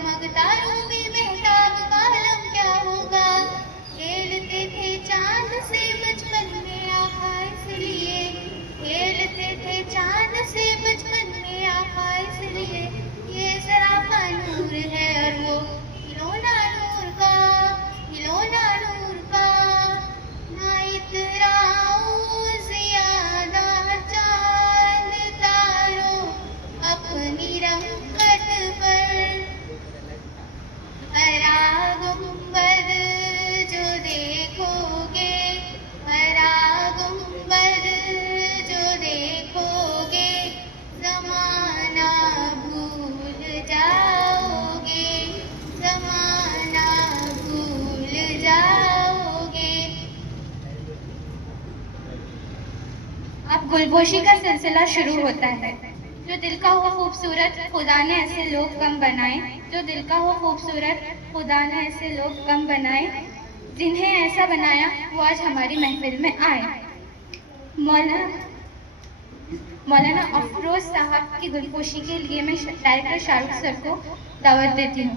जगमग तारों में मेहताब का आलम क्या होगा। खेलते थे चांद से बचपन में आका इसलिए, खेलते थे चांद से बचपन में आका इसलिए। ये सरापा नूर है और वो खिलौना नूर का, खिलौना नूर का। ना इतराऊं ज़ियादा चांद तारों अपनी रंगत पर। हरा गुंबद जो देखोगे, हरा गुंबद जो देखोगे, ज़माना भूल जाओगे, ज़माना भूल जाओगे। अब गुलपोशी का सिलसिला शुरू होता है। जो दिल का हो खूबसूरत खुदा ने ऐसे लोग कम बनाए, जो दिल का हो खूबसूरत खुदा ने ऐसे लोग कम बनाए। जिन्हें ऐसा बनाया वो आज हमारी महफिल में आए। मौलाना अफरोज साहब की गुलपोशी के लिए मैं डायरेक्टर शाहरुख सर को दावत देती हूँ।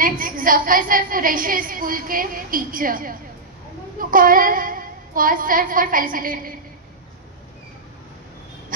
Next Zafar sir Qureshi school के teacher call sir for felicitate.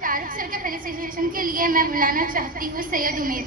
Shahrukh sir के फेलिसिटेशन के लिए मैं बुलाना चाहती हूँ सैयद उमेर।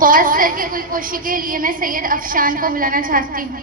गौस सर के गुलपोशी के लिए मैं सैयद अफशान को बुलाना चाहती हूँ।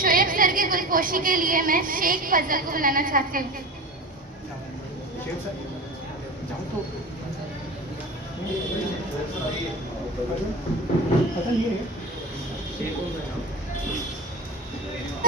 शोएब सर के गुलपोशी के लिए मैं शेख फजल को बुलाना चाहती हूँ।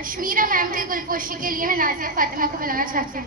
अशमीरा मैम के गुलपोशी के लिए मैं नाजिया फातिमा को बुलाना चाहती हूँ।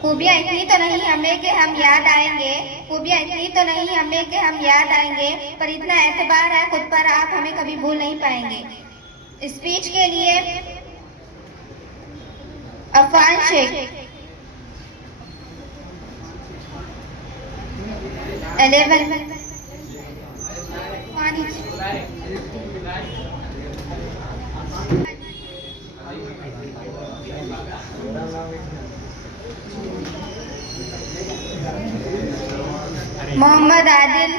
खूबियाँ इतनी तो नहीं हमें कि हम याद आएंगे, खूबियाँ इतनी तो नहीं हमें कि हम याद आएंगे, पर इतना एतबार है खुद पर आप हमें कभी भूल नहीं पाएंगे। स्पीच के लिए अफान शेख, 11 पानी मोहम्मद आदिल,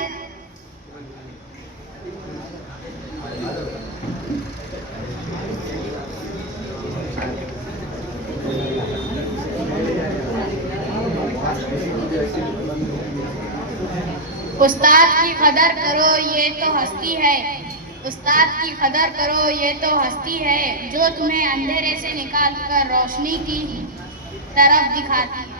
उस्ताद की कदर करो ये तो हस्ती है, उस्ताद की कदर करो ये तो हस्ती है, जो तुम्हें अंधेरे से निकाल कर रोशनी की तरफ दिखाती है।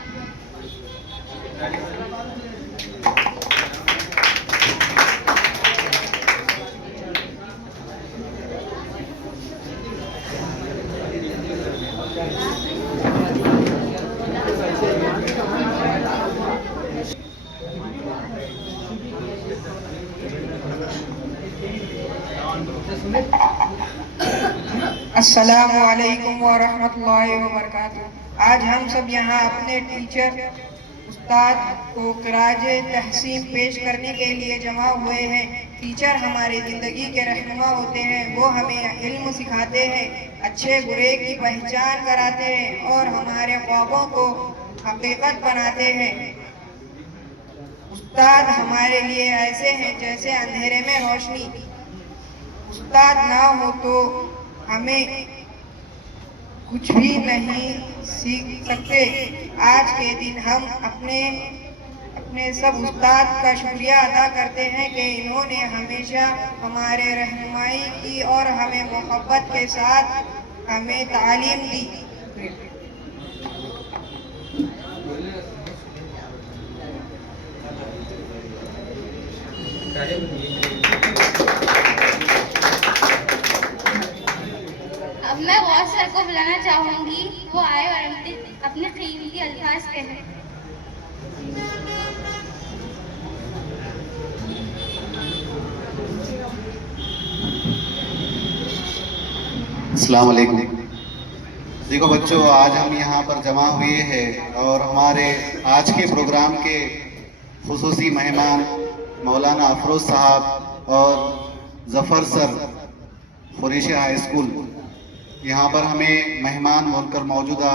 अस्सलामु अलैकुम व रहमतुल्लाहि व बरकातुहू। आज हम सब यहाँ अपने टीचर उस्ताद को खराजे तहसीन पेश करने के लिए जमा हुए हैं। टीचर हमारी ज़िंदगी के रहनुमा होते हैं। वो हमें इल्म सिखाते हैं, अच्छे बुरे की पहचान कराते हैं और हमारे ख्वाबों को हकीकत बनाते हैं। उस्ताद हमारे लिए ऐसे हैं जैसे अंधेरे में रोशनी। उस्ताद ना हो तो हमें कुछ भी नहीं सीख सकते। आज के दिन हम अपने सब उस्ताद का शुक्रिया अदा करते हैं कि इन्होंने हमेशा हमारे रहनुमाई की और हमें मोहब्बत के साथ हमें तालीम दी। अब मैं गौस सर को बुलाना चाहूंगी, वो आए और अपने कीमती अल्फाज कहें। अस्सलाम वालेकुम। देखो बच्चों, आज हम यहाँ पर जमा हुए हैं और हमारे आज के प्रोग्राम के खुसूसी मेहमान मौलाना अफरोज साहब और Zafar sir Qureshi high school यहाँ पर हमें मेहमान बनकर मौजूदा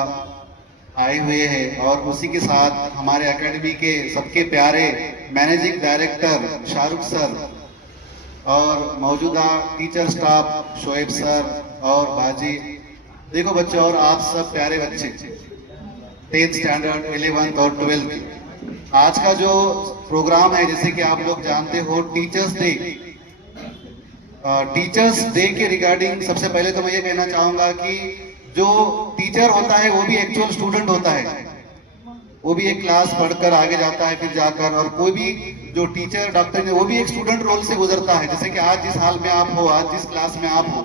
आए हुए हैं। और उसी के साथ हमारे एकेडमी के सबके प्यारे मैनेजिंग डायरेक्टर शाहरुख सर और मौजूदा टीचर स्टाफ शोएब सर और बाजी। देखो बच्चों, और आप सब प्यारे बच्चे 10th स्टैंडर्ड 11th और 12th, आज का जो प्रोग्राम है जैसे कि आप लोग जानते हो टीचर्स डे। टीचर्स डे के रिगार्डिंग सबसे पहले तो मैं ये कहना चाहूँगा कि जो टीचर होता है वो भी एक्चुअल स्टूडेंट होता है। वो भी एक क्लास पढ़कर आगे जाता है फिर जाकर, और कोई भी जो टीचर डॉक्टर है वो भी एक स्टूडेंट रोल से गुजरता है। जैसे कि आज जिस हाल में आप हो, आज जिस क्लास में आप हो,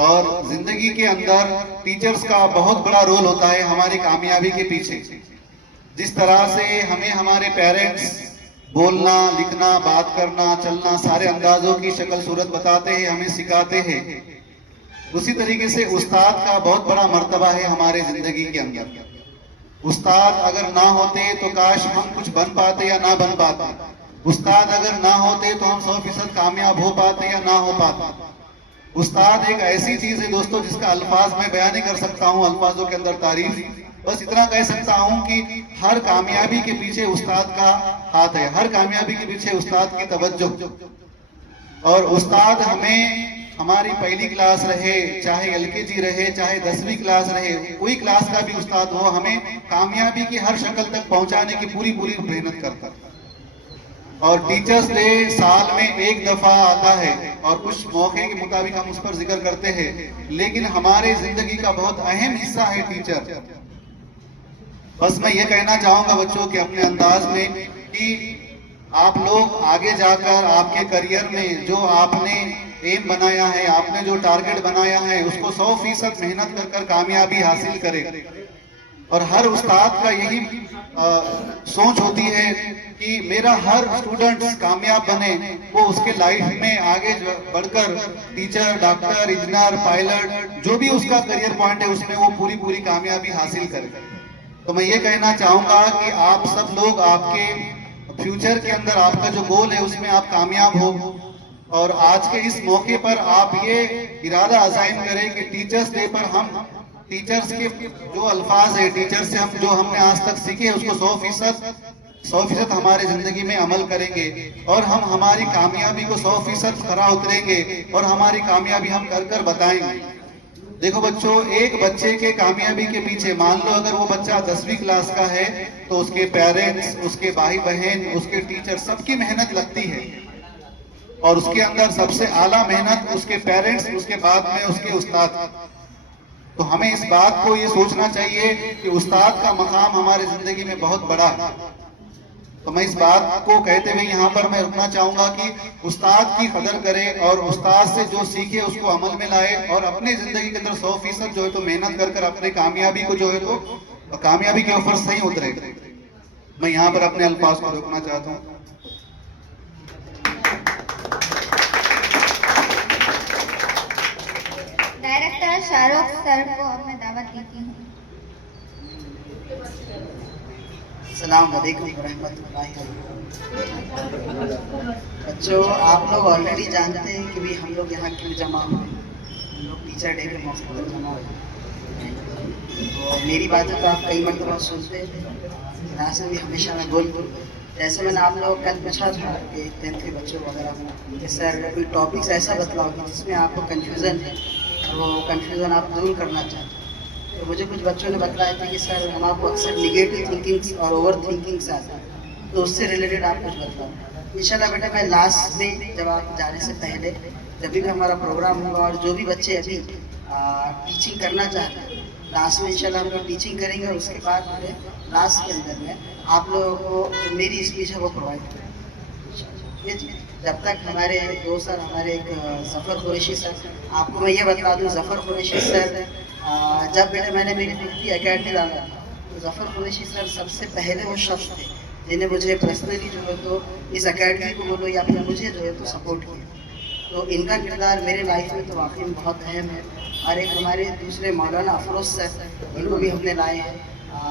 और जिंदगी के अंदर टीचर्स का बहुत बड़ा रोल होता है हमारी कामयाबी के पीछे। जिस तरह से हमें हमारे पेरेंट्स बोलना, लिखना, बात करना, चलना, सारे अंदाजों की शक्ल सूरत बताते हैं, हमें सिखाते हैं, उसी तरीके से उस्ताद का बहुत बड़ा मर्तबा है हमारे जिंदगी के अंदर। उस्ताद अगर ना होते तो काश हम कुछ बन पाते या ना बन पाते। उस्ताद अगर ना होते तो हम 100% कामयाब हो पाते या ना हो पाते। उस्ताद एक ऐसी चीज है दोस्तों जिसका अल्फाज मैं बयान नहीं कर सकता हूँ, अल्फाजों के अंदर तारीफ। बस इतना कह सकता हूँ कि हर कामयाबी के पीछे उस्ताद का हाथ है, हर कामयाबी के पीछे उस्ताद की तवज्जो। और उस्ताद हमें हमारी पहली क्लास रहे, चाहे LKG रहे, चाहे 10वीं क्लास रहे, कोई क्लास का भी उस्ताद हो, हमें कामयाबी की हर शक्ल तक पहुंचाने की पूरी मेहनत करता है। और टीचर्स डे साल में एक दफा आता है और कुछ मौके के मुताबिक हम उस पर जिक्र करते हैं, लेकिन हमारे जिंदगी का बहुत अहम हिस्सा है टीचर। बस मैं ये कहना चाहूंगा बच्चों के अपने अंदाज में कि आप लोग आगे जाकर आपके करियर में जो आपने एम बनाया है, आपने जो टारगेट बनाया है, उसको 100% मेहनत कर कामयाबी हासिल करें। और हर उस्ताद का यही सोच होती है कि मेरा हर स्टूडेंट कामयाब बने, वो उसके लाइफ में आगे बढ़कर टीचर, डॉक्टर, इंजीनियर, पायलट, जो भी उसका करियर पॉइंट है उसमें वो पूरी कामयाबी हासिल करे। तो मैं ये कहना चाहूंगा कि आप सब लोग आपके फ्यूचर के अंदर आपका जो गोल है उसमें आप कामयाब हो। और आज के इस मौके पर आप ये इरादा अज़ाइम करें कि टीचर्स डे पर हम टीचर्स के जो अल्फाज है, टीचर्स से हम जो हमने आज तक सीखे हैं उसको 100% हमारे जिंदगी में अमल करेंगे और हम हमारी कामयाबी को 100% खरा उतरेंगे और हमारी कामयाबी हम कर कर बताएंगे। देखो बच्चों, एक बच्चे के कामयाबी के पीछे, मान लो अगर वो बच्चा 10वीं क्लास का है तो उसके पेरेंट्स, उसके भाई बहन, उसके टीचर, सबकी मेहनत लगती है और उसके अंदर सबसे आला मेहनत उसके पेरेंट्स, उसके बाद में उसके उस्ताद। तो हमें इस बात को ये सोचना चाहिए कि उस्ताद का मकाम हमारी जिंदगी में बहुत बड़ा है। तो मैं इस बात को कहते हुए यहाँ पर मैं रुकना चाहूंगा कि उस्ताद की कदर करें और उस्ताद से जो सीखे उसको अमल में लाए और अपनी जिंदगी के अंदर 100% जो है तो मेहनत कर कर अपने कामयाबी को जो है तो कामयाबी के ऊपर सही उतरे। मैं यहाँ पर अपने अल्फाज को रोकना चाहता हूँ। डायरेक्टर शाहरुख सर को अब मैं दावत देती हूँ। अस्सलाम वालेकुम रहमतुल्लाहि बच्चों, आप लोग ऑलरेडी जानते हैं कि भी हम लोग यहाँ क्यों जमा हुए। हम लोग टीचर डे के मौके पर जमा हुए। तो मेरी बातें तो आप कई मरतबा सुनते हैं, यहाँ से भी हमेशा मैं बोलूँ। जैसे मैंने आप लोग कल पूछा था कि 10th के बच्चों वगैरह कि सर कोई टॉपिक्स ऐसा बतलाओ कि जिसमें आपको कन्फ्यूज़न है और वो कन्फ्यूज़न आप दूर करना चाहते हैं। तो मुझे कुछ बच्चों ने बताया था कि सर हम आपको अक्सर निगेटिव थिंकिंग्स और ओवर थिंकिंग्स आते हैं, तो उससे रिलेटेड आप कुछ बताओ। इंशाल्लाह बेटा मैं लास्ट में जब आप जाने से पहले जब भी हमारा प्रोग्राम होगा और जो भी बच्चे अभी टीचिंग करना चाहते हैं, लास्ट में इंशाल्लाह हम लोग टीचिंग करेंगे और उसके बाद में लास्ट के अंदर में आप लोगों को जो मेरी स्पीच है वो प्रोवाइड करेंगे। जब तक हमारे दो सर, हमारे एक ज़फ़र कुरैशी सर, आपको मैं ये बता दूँ ज़फ़र कुरैशी सर जब मैंने मेरी खुद की एकेडमी डाला था तो ज़फ़र कुरैशी सर सबसे पहले वो शख्स थे जिन्हें मुझे पर्सनली जो है तो इस एकेडमी को बोलो या फिर मुझे जो है तो सपोर्ट किया। तो इनका किरदार मेरे लाइफ में तो वाकई में बहुत अहम है। और एक हमारे दूसरे मौलाना अफरोज़ सर, इनको भी हमने लाए हैं।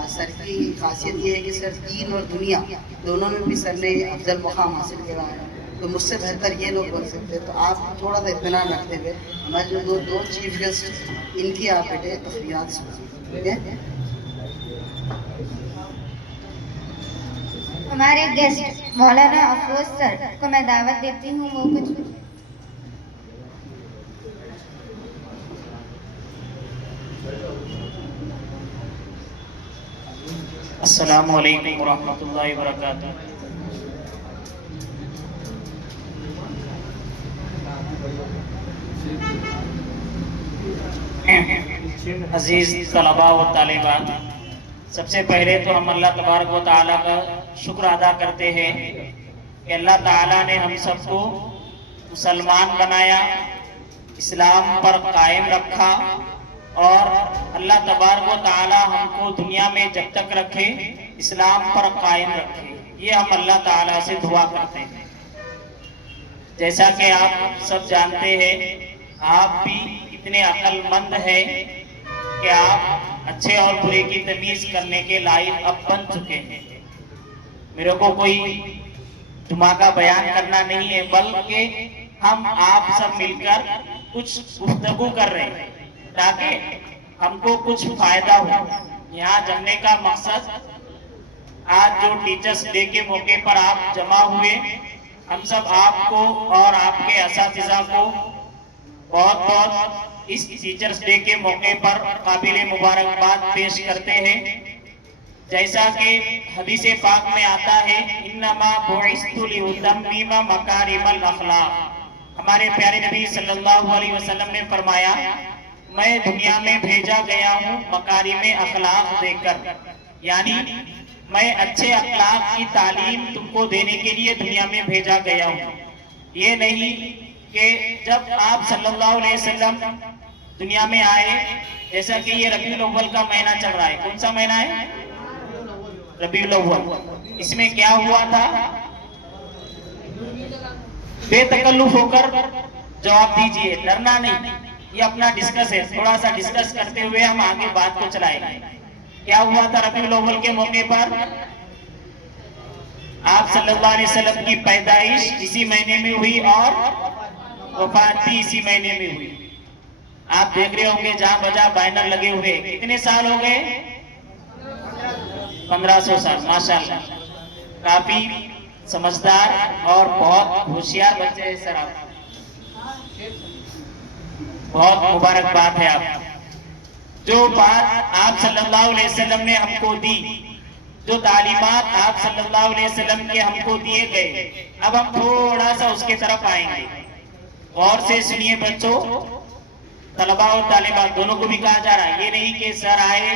सर की खासियत ये है कि सर दीन और दुनिया दोनों में भी सर ने अफजल मुकाम हासिल किया है, तो मुझसे बेहतर ये लोग बन सकते हैं। तो आप थोड़ा सा इत्मीनान रखते हुए हमारे जो दो चीफ गेस्ट इनकी आप बेटे तफरीयात सुनिए, ठीक है। हमारे गेस्ट मौलाना अफरोज सर को मैं दावत देती हूँ, वो कुछ अस्सलामु अलैकुम वरहमतुल्लाहि वबरकातुहू। अजीज तलबा व तालिबात, सबसे पहले तो हम अल्लाह तबारक व तआला का शुक्र अदा करते हैं कि अल्लाह ताला ने हम सबको मुसलमान बनाया, इस्लाम पर कायम रखा और अल्लाह तबारक व तआला हमको दुनिया में जब तक रखे इस्लाम पर कायम रखे। ये हम अल्लाह ताला से दुआ करते हैं। जैसा कि आप सब जानते हैं, आप भी इतने अक्लमंद हैं कि आप अच्छे और बुरे की तमीज करने के लायक अब बन चुके हैं। मेरे को कोई जुमा का बयान करना नहीं है, बल्कि हम आप सब मिलकर कुछ गुफ्तगू कर रहे हैं ताकि हमको कुछ फायदा हो। यहाँ जमने का मकसद, आज जो टीचर्स डे के मौके पर आप जमा हुए, हम सब आपको और आपके असातिज़ा को बहुत बहुत इस टीचर्स डे के मौके पर काबिले मुबारकबाद पेश करते हैं। जैसा कि हदीसे पाक में आता है, इन्नमा बुइस्तु लिउतम्मिमा मकारिमल अखलाक। हमारे प्यारे नबी सल्लल्लाहु अलैहि वसल्लम ने फरमाया, मैं दुनिया में भेजा गया हूँ मकारिम अखलाक देकर, यानी मैं अच्छे अखलाक की तालीम तुमको देने के लिए दुनिया में भेजा गया हूँ। ये नहीं कि जब आप सल्लल्लाहु अलैहि वसल्लम दुनिया में आए, जैसा कि ये रबीउल अव्वल का महीना चल रहा है, कौन सा महीना है? रबीउल अव्वल। इसमें क्या हुआ था? बेतकल्लुफ होकर जवाब दीजिए, डरना नहीं। ये अपना डिस्कस है, थोड़ा सा डिस्कस करते हुए हम आगे बात को चलाएंगे। क्या हुआ था रबीउल अव्वल के मौके पर? आप सल्लल्लाहु अलैहि वसल्लम की पैदाइश इसी महीने में हुई और वफात भी इसी महीने में हुई। आप देख रहे होंगे जहां बजा बैनर लगे हुए, कितने साल हो गए? 1500 साल। माशाल्लाह, काफी समझदार और बहुत होशियार बच्चे हैं सर आप, बहुत मुबारकबाद है आप। जो बात आप सल्लल्लाहु अलैहि वसल्लम ने हमको दी, जो तालीमात आप सल्लल्लाहु अलैहि वसल्लम के हमको दिए गए, अब हम थोड़ा सा उसके तरफ आएंगे। और से सुनिए बच्चों, तलबा और तालिबात दोनों को भी कहा जा रहा है, ये नहीं कि सर आए,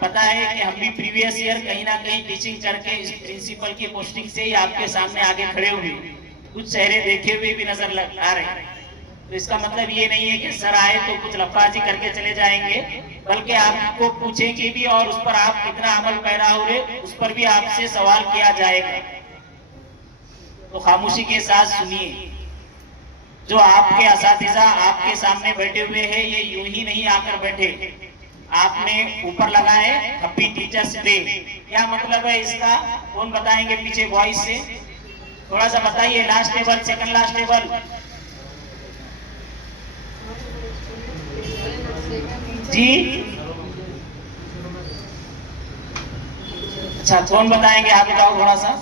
पता है कि हम भी प्रीवियस ईयर कहीं ना कहीं टीचिंग करके इस प्रिंसिपल की पोस्टिंग से ही आपके सामने आगे खड़े हुए, कुछ चेहरे देखे हुए भी नजर आ रहे हैं। तो इसका मतलब ये नहीं है कि सर आए तो कुछ लफाजी करके चले जाएंगे, बल्कि आपको पूछेंगे भी और उस पर आप कितना अमल पैरा हो रहे, उस पर भी आपसे सवाल किया जाएगा। तो खामोशी के साथ सुनिए। जो आपके असातिज़ा आपके सामने बैठे हुए हैं, ये यूं ही नहीं आकर बैठे, आपने ऊपर लगाए हैप्पी टीचर्स डे। क्या मतलब है इसका? कौन बताएंगे पीछे वॉइस से? थोड़ा सा बताइए। Last table, second last table जी। अच्छा, कौन बताएंगे? आप बताओ थोड़ा सा।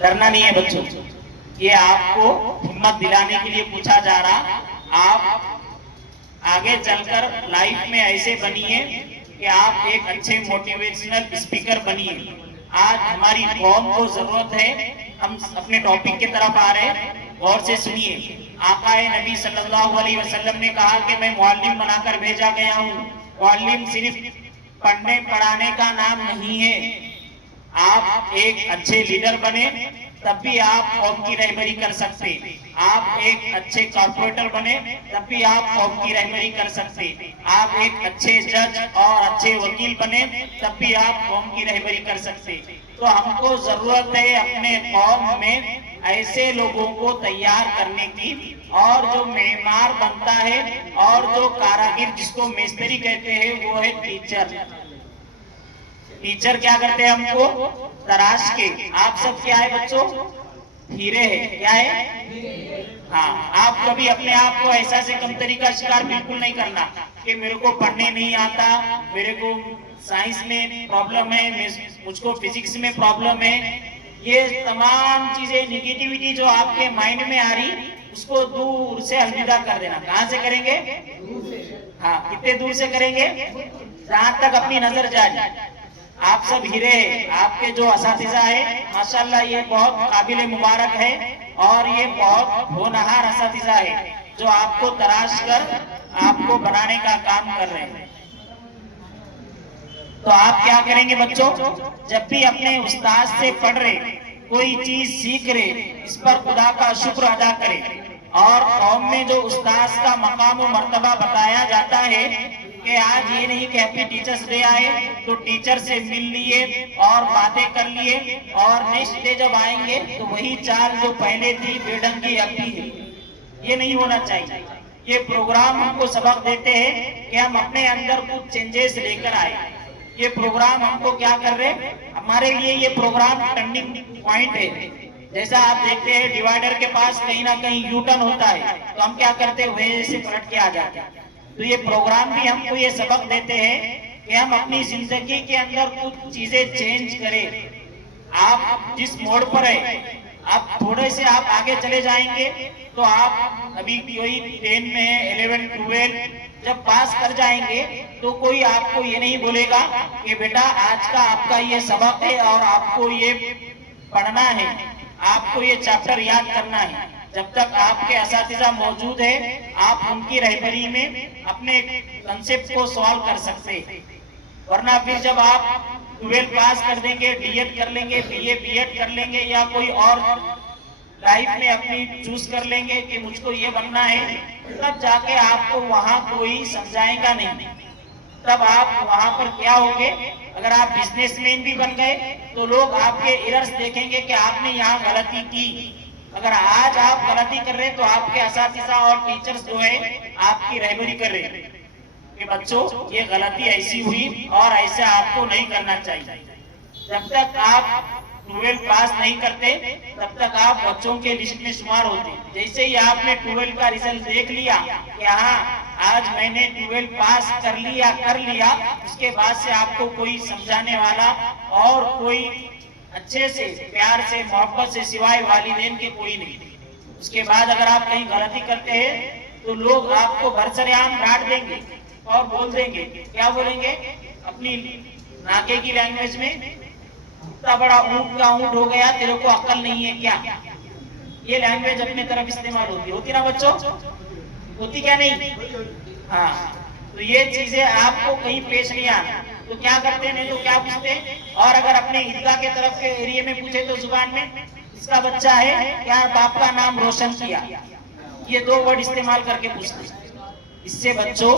डरना नहीं है बच्चों, ये आपको हिम्मत दिलाने के लिए पूछा जा रहा। आप आगे चलकर लाइफ में ऐसे बनिए कि आप एक अच्छे मोटिवेशनल स्पीकर बनिए। आज हमारी कौम को जरूरत है। हम अपने टॉपिक की तरफ आ रहे हैं, गौर से सुनिए। आकाए नबी सल्लल्लाहु अलैहि वसल्लम ने कहा कि मैं मुअल्लिम बनाकर भेजा गया हूँ। मुअल्लिम सिर्फ पढ़ने पढ़ाने का नाम नहीं है। आप एक अच्छे लीडर बने तब भी आप कौम की रहबरी कर सकते। आप एक अच्छे कॉर्पोरेटर बने तब भी आप कौम की रहबरी कर सकते। आप एक अच्छे जज और अच्छे वकील बने तब भी आप कौम की रहबरी कर सकते। तो हमको जरूरत है अपने कौम में ऐसे लोगों को तैयार करने की, और जो मेमार बनता है और जो कारागिर जिसको मिस्त्री कहते हैं वो है टीचर। टीचर क्या करते हैं? हमको तराश के। आप सब क्या है बच्चों? हीरे है। क्या है? हाँ, आप कभी अपने आप को ऐसा से कमतरी का शिकार बिल्कुल नहीं करना कि मेरे को पढ़ने नहीं आता, मेरे को साइंस में प्रॉब्लम है, मुझको फिजिक्स में प्रॉब्लम है। ये तमाम चीजें, निगेटिविटी जो आपके माइंड में आ रही, उसको दूर से अलविदा कर देना। कहाँ से करेंगे? हाँ, कितने दूर से करेंगे? जहां तक अपनी नजर जाए। आप सब हीरे हैं। आपके जो असातिज़ा है माशाल्लाह, ये बहुत काबिल मुबारक है, और ये बहुत होनहार असातिज़ा है जो आपको तराश कर आपको बनाने का काम कर रहे हैं। तो आप क्या करेंगे बच्चों? जब भी अपने उस्ताद से पढ़ रहे, कोई चीज सीख रहे, इस पर खुदा का शुक्र अदा करें। और कौम में जो उस्ताद का मकाम और मर्तबा बताया जाता है कि आज ये नहीं कि हैप्पी टीचर्स डे आए तो टीचर से मिल लिए और बातें कर लिए, और नेक्स्ट डे जब आएंगे तो वही चाल जो पहले थी बेढंगी अब भी है। ये नहीं होना चाहिए। ये प्रोग्राम हमको सबक देते हैं कि हम अपने अंदर कुछ चेंजेस लेकर आए। ये प्रोग्राम हमको क्या कर रहे हैं? हमारे लिए ये प्रोग्राम टर्निंग पॉइंट है। जैसा आप देखते हैं डिवाइडर के पास कहीं ना कहीं यू टर्न होता है, तो हम क्या करते हैं? वहीं से पलट के आ जाते हैं। तो ये प्रोग्राम भी हमको ये सबक देते हैं कि हम अपनी जिंदगी के अंदर कुछ चीजें चेंज करें। आप जिस मोड़ पर है, आप थोड़े से आप आगे चले जाएंगे तो आप अभी कोई 10 में 11, 12 जब पास कर जाएंगे तो कोई आपको ये नहीं बोलेगा कि बेटा आज का आपका ये सबक है और आपको ये पढ़ना है, आपको ये चैप्टर याद करना है। जब तक आपके असातिज़ा मौजूद है, आप उनकी रहबरी में अपने कंसेप्ट को सॉल्व कर सकते हैं। वरना फिर जब आप 12 पास कर देंगे, डीएड कर लेंगे, बीए बीएड कर लेंगे, या कोई और लाइफ में अपनी चूज कर लेंगे कि मुझको ये बनना है, तब जाके आपको वहां कोई समझाएगा नहीं। तब आप वहां पर क्या होंगे? अगर आप बिजनेसमैन भी बन गए तो लोग आपके एरर्स देखेंगे कि आपने यहाँ गलती की। अगर आज आप गलती कर रहे हैं तो आपके असातिज़ा और टीचर्स जो है आपकी रहबरी कर रहे हैं। कि बच्चों ये गलती ऐसी हुई और ऐसे आपको नहीं करना चाहिए। जब तक आप 12 पास नहीं करते तब तक आप बच्चों के लिस्ट में शुमार होते। जैसे ही आपने 12 का रिजल्ट देख लिया कि हाँ आज मैंने 12 पास कर लिया, उसके बाद से आपको कोई समझाने वाला और कोई अच्छे से प्यार से मोहब्बत से सिवाय वालिदैन के कोई नहीं। उसके बाद अगर आप कहीं गलती करते हैं तो लोग आपको भरसरेआम डांट देंगे और बोल देंगे, क्या बोलेंगे अपनी नाके की लैंग्वेज में, इतना बड़ा ऊंट का ऊंट हो गया, तेरे को अक्ल नहीं है क्या। ये लैंग्वेज अपने तरफ इस्तेमाल होती ना बच्चों, होती क्या नहीं? हाँ, तो ये चीजें आपको कहीं पेश नहीं आना तो क्या करते नहीं तो क्या पूछते। और अगर अपने ईदगाह के तरफ के एरिया में पूछे तो जुबान में इसका बच्चा है क्या, बाप का नाम रोशन किया, ये 2 वर्ड इस्तेमाल करके पूछते। इससे बच्चों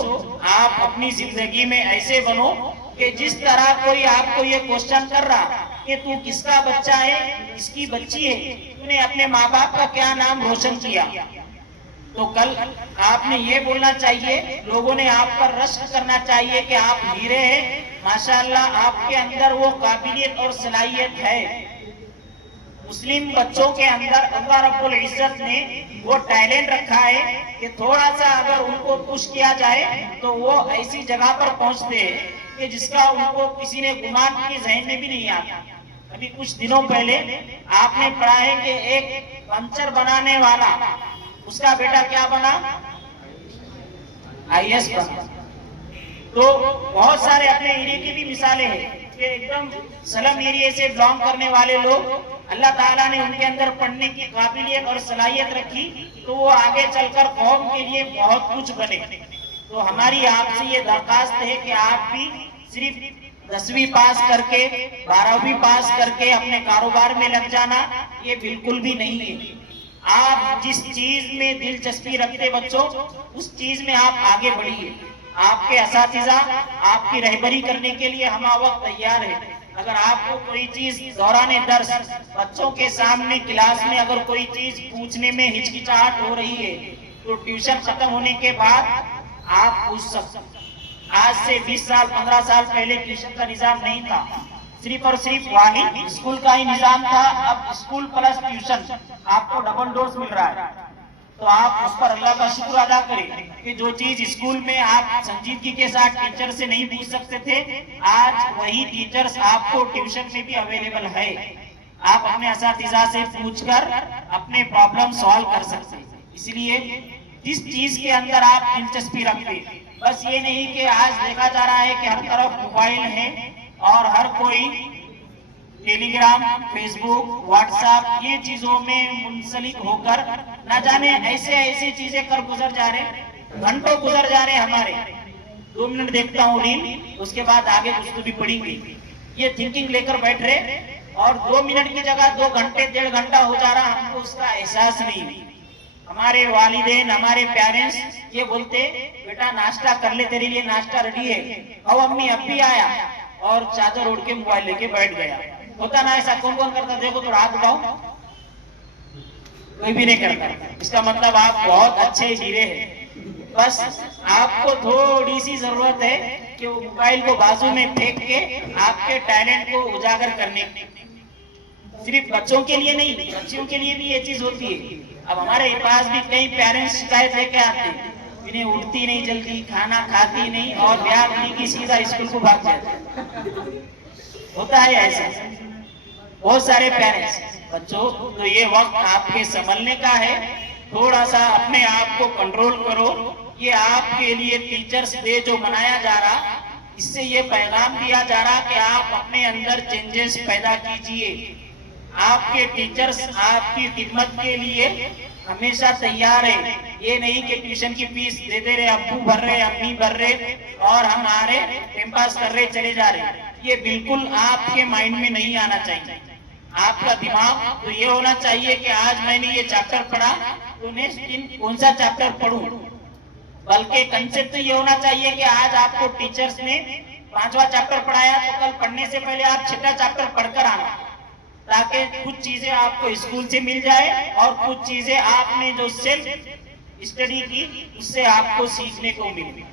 आप अपनी जिंदगी में ऐसे बनो कि जिस तरह कोई आपको ये क्वेश्चन कर रहा कि तू किसका बच्चा है, किसकी बच्ची है, तूने अपने माँ बाप का क्या नाम रोशन किया, तो कल आपने ये बोलना चाहिए, लोगों ने आप पर रश्क करना चाहिए कि आप हीरे हैं, माशाअल्लाह आपके अंदर वो काबिलियत और सलाहियत है। मुस्लिम बच्चों के अंदर अल्लाह रब्बुल इज्जत ने वो टैलेंट रखा है कि थोड़ा सा अगर उनको पुश किया जाए तो वो ऐसी जगह पर पहुंचते हैं कि जिसका उनको किसी ने गुमान के जहन में भी नहीं आता। अभी कुछ दिनों पहले आपने पढ़ा है कि एक पंचर बनाने वाला, उसका बेटा क्या बना, IAS बना। तो बहुत सारे अपने एरिया की भी मिसालें हैं कि एकदम सलम एरिया से बिलोंग करने वाले लोग अल्लाह ताला ने उनके अंदर पढ़ने की काबिलियत और सलाहियत रखी तो वो आगे चलकर कौम के लिए बहुत कुछ बने। तो हमारी आपसे ये दरखास्त है कि आप भी सिर्फ 10वीं पास करके 12वीं पास करके अपने कारोबार में लग जाना ये बिल्कुल भी नहीं है। आप जिस चीज में दिलचस्पी रखते बच्चों उस चीज में आप आगे बढ़िए। आपके असातिज़ा आपकी रहबरी करने के लिए हम वक्त तैयार है। अगर आपको कोई चीज दौरान दर्स बच्चों के सामने क्लास में अगर कोई चीज पूछने में हिचकिचाहट हो रही है तो ट्यूशन खत्म होने के बाद आप पूछ सकते। आज से 20 साल 15 साल पहले ट्यूशन का निजाम नहीं था, सिर्फ और सिर्फ वाहिद स्कूल का ही निजाम था। अब स्कूल प्लस ट्यूशन आपको डबल डोज मिल रहा है, तो आप उस पर अल्लाह का शुक्र अदा करें कि जो चीज स्कूल में आप संजीदगी के साथ टीचर से नहीं पूछ सकते थे, आज वही टीचर्स आपको ट्यूशन में भी अवेलेबल है। आप अपने असातिज़ा से पूछकर अपने प्रॉब्लम सॉल्व कर सकते हैं। इसलिए जिस चीज के अंदर आप दिलचस्पी रखते, बस ये नहीं कि आज देखा जा रहा है कि हर तरफ मोबाइल है और हर कोई टेलीग्राम, फेसबुक, व्हाट्सएप ये चीजों में मुंसलिक होकर न जाने ऐसे ऐसी चीजें कर गुजर जा रहे, घंटों गुजर जा रहे हमारे। 2 मिनट देखता हूँ रील, उसके बाद आगे कुछ तो भी पढ़ेंगे, ये थिंकिंग लेकर बैठ रहे और 2 मिनट की जगह 2 घंटे 1.5 घंटा हो जा रहा, हमको उसका एहसास नहीं। हमारे वालिदैन हमारे पेरेंट्स ये बोलते बेटा नाश्ता कर ले, तेरे लिए नाश्ता रेडी है। और अम्मी अब भी आया और चादर ओढ़ के मोबाइल लेके बैठ गया। होता ना ऐसा? कौन कौन करता? देखो तो हाथ उठाओ। कोई भी नहीं करता। इसका मतलब आप बहुत अच्छे हीरे हैं। बस आपको थोड़ी सी जरूरत है कि वो मोबाइल को बाजू में फेंक के आपके टैलेंट को उजागर करने की। सिर्फ बच्चों के लिए नहीं, बच्चियों के लिए भी ये चीज होती है। अब हमारे पास भी कई पेरेंट्स शिकायत लेके आते हैं, इन्हें उठती नहीं जल्दी, खाना खाती नहीं और ब्याह नहीं की सीधा स्कूल को भाग जाते। होता है ऐसा बहुत सारे पेरेंट्स। बच्चों तो ये वक्त आपके संभलने का है, थोड़ा सा अपने आप को कंट्रोल करो। ये आपके लिए टीचर्स डे जो मनाया जा रहा, इससे ये पैगाम दिया जा रहा कि आप अपने अंदर चेंजेस पैदा कीजिए। आपके टीचर्स आपकी खिदमत के लिए हमेशा तैयार है। ये नहीं कि ट्यूशन की फीस दे दे रहे, अब्बू भर रहे, अम्मी भर रहे और हम आ रहे टाइम पास कर रहे चले जा रहे। ये बिल्कुल आपके माइंड में नहीं आना चाहिए। आपका दिमाग तो ये होना चाहिए कि आज मैंने ये चैप्टर पढ़ा तो नेक्स्ट दिन कौन सा चैप्टर पढ़ूं। बल्कि कंसेप्ट तो ये होना चाहिए कि आज आपको टीचर्स ने 5वां चैप्टर पढ़ाया तो कल पढ़ने से पहले आप 6वां चैप्टर पढ़कर आना, ताकि कुछ चीजें आपको स्कूल से मिल जाए और कुछ चीजें आपने जो सेल्फ स्टडी की उससे आपको सीखने को मिले।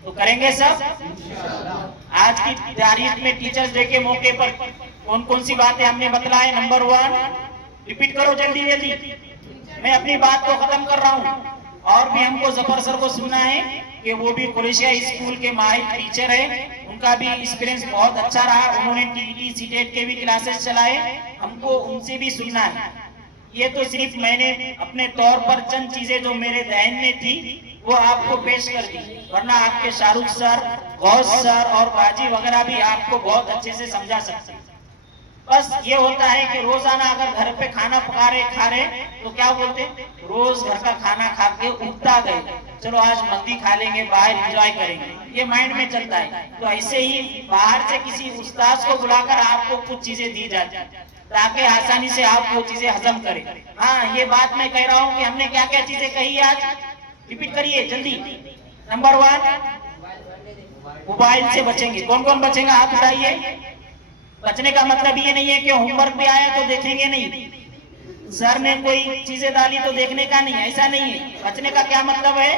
तो करेंगे सब। आज की तारीख में टीचर्स डे के मौके पर कौन कौन सी बातें हमने बतलाए? नंबर 1, रिपीट करो जल्दी जल्दी, मैं अपनी बात को खत्म कर रहा हूँ। और भी हमको जफर सर को सुनना है कि वो भी कुरैशिया स्कूल के माहिर टीचर है, उनका भी एक्सपीरियंस बहुत अच्छा रहा, उन्होंने टीटी सीटेट के भी क्लासेस चलाए, हमको उनसे भी सुनना है। ये तो सिर्फ मैंने अपने तौर पर चंद चीजें जो मेरे ध्यान में थी वो आपको पेश कर दी, वरना आपके शाहरुख सर, गौस सर और बाजी वगैरह भी आपको बहुत अच्छे से समझा सकते हैं। बस ये होता है कि रोजाना अगर घर पे खाना पका रहे खा रहे तो क्या बोलते, रोज घर का खाना खा के उगता गए, चलो आज मंदी खा लेंगे, बाहर एंजॉय करेंगे, ये माइंड में चलता है। तो ऐसे ही बाहर से किसी उस्ताद को बुलाकर आपको कुछ चीजें दी जाती है ताकि आसानी से आप वो चीजें हजम करें। हाँ, ये बात मैं कह रहा हूँ कि हमने क्या क्या चीजें कही आज, रिपीट करिए जल्दी। नंबर 1, मोबाइल से बचेंगे। कौन कौन बचेगा हाथ उठाइए। बचने का मतलब ये नहीं है कि होमवर्क भी आया तो देखेंगे नहीं, सर ने कोई चीजें डाली तो देखने का नहीं, ऐसा नहीं है। बचने का क्या मतलब है,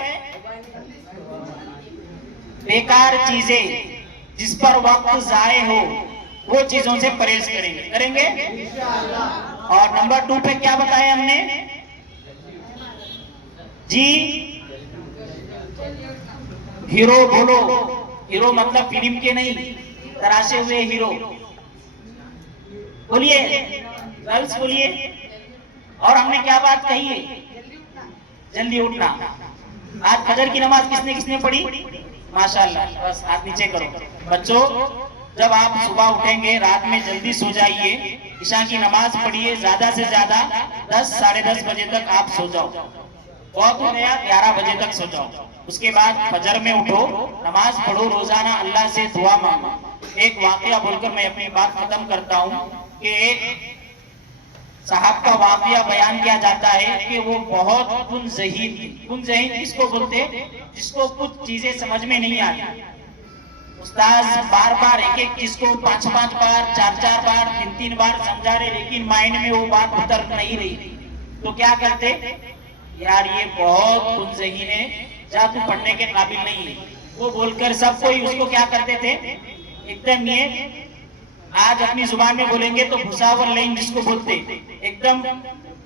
बेकार चीजें जिस पर वक्त जाए हो वो चीजों से परहेज करेंगे, करेंगे। और नंबर 2 पे क्या बताया हमने जी, हीरो बोलो। हीरो मतलब फिल्म के नहीं, तराशे हुए हीरो बोलिए, गर्ल्स बोलिए। और हमने क्या बात कही है, जल्दी उठना। आज फजर की नमाज किसने किसने पढ़ी, माशाल्लाह, बस हाथ नीचे करो। बच्चों, जब आप सुबह उठेंगे रात में जल्दी सो जाइए, ईशा की नमाज पढ़िए, ज्यादा से ज्यादा 10 साढ़े 10 बजे तक आप सो जाओ, बहुत हो गया 11 बजे तक सो जाओ। उसके बाद फजर में उठो, नमाज पढ़ो, रोजाना अल्लाह से दुआ मांगो। एक वाकया बोलकर मैं अपनी बात खत्म करता हूँ कि एक साहब का वाकया बयान किया जाता है कि वो बहुत गुनज़हीन थे। गुनज़हीन किसको बोलते, जिसको कुछ चीजें समझ में नहीं आती। उस्ताद बार बार एक एक चीज को 5-5 बार 4-4 बार 3-3 बार समझा रहे, लेकिन माइंड में वो बात उतर नहीं रही। तो क्या करते, यार ये बहुत गुनज़हीन है, जा तू पढ़ने के काबिल नहीं है, वो बोलकर सब कोई उसको क्या करते थे, एकदम ये आज अपनी जुबान में बोलेंगे तो भुसावर लाइन जिसको बोलते, एकदम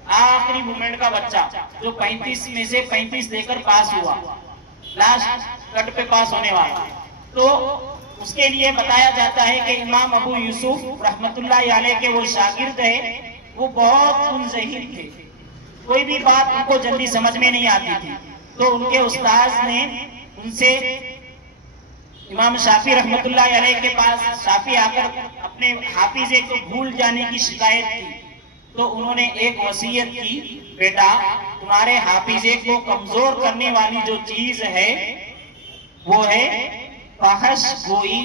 आखिरी मोमेंट का बच्चा जो 35 में से 35 देकर पास हुआ, लास्ट कट पे पास होने वाला, तो उसके लिए बताया जाता है कि इमाम अबू यूसुफ रहमतुल्लाह अलैह के वो शागिर्द है, वो बहुत गुनज़हीन थे, कोई भी बात उनको जल्दी समझ में नहीं आती थी। तो उनके उस्ताद ने उनसे इमाम शाफी रहमतुल्लाह अलैह के पास शाफी आकर अपने हाफिजे को भूल जाने की शिकायत की, तो उन्होंने एक वसीयत की, बेटा तुम्हारे हाफिजे को कमजोर करने वाली जो चीज है वो है फहश गोई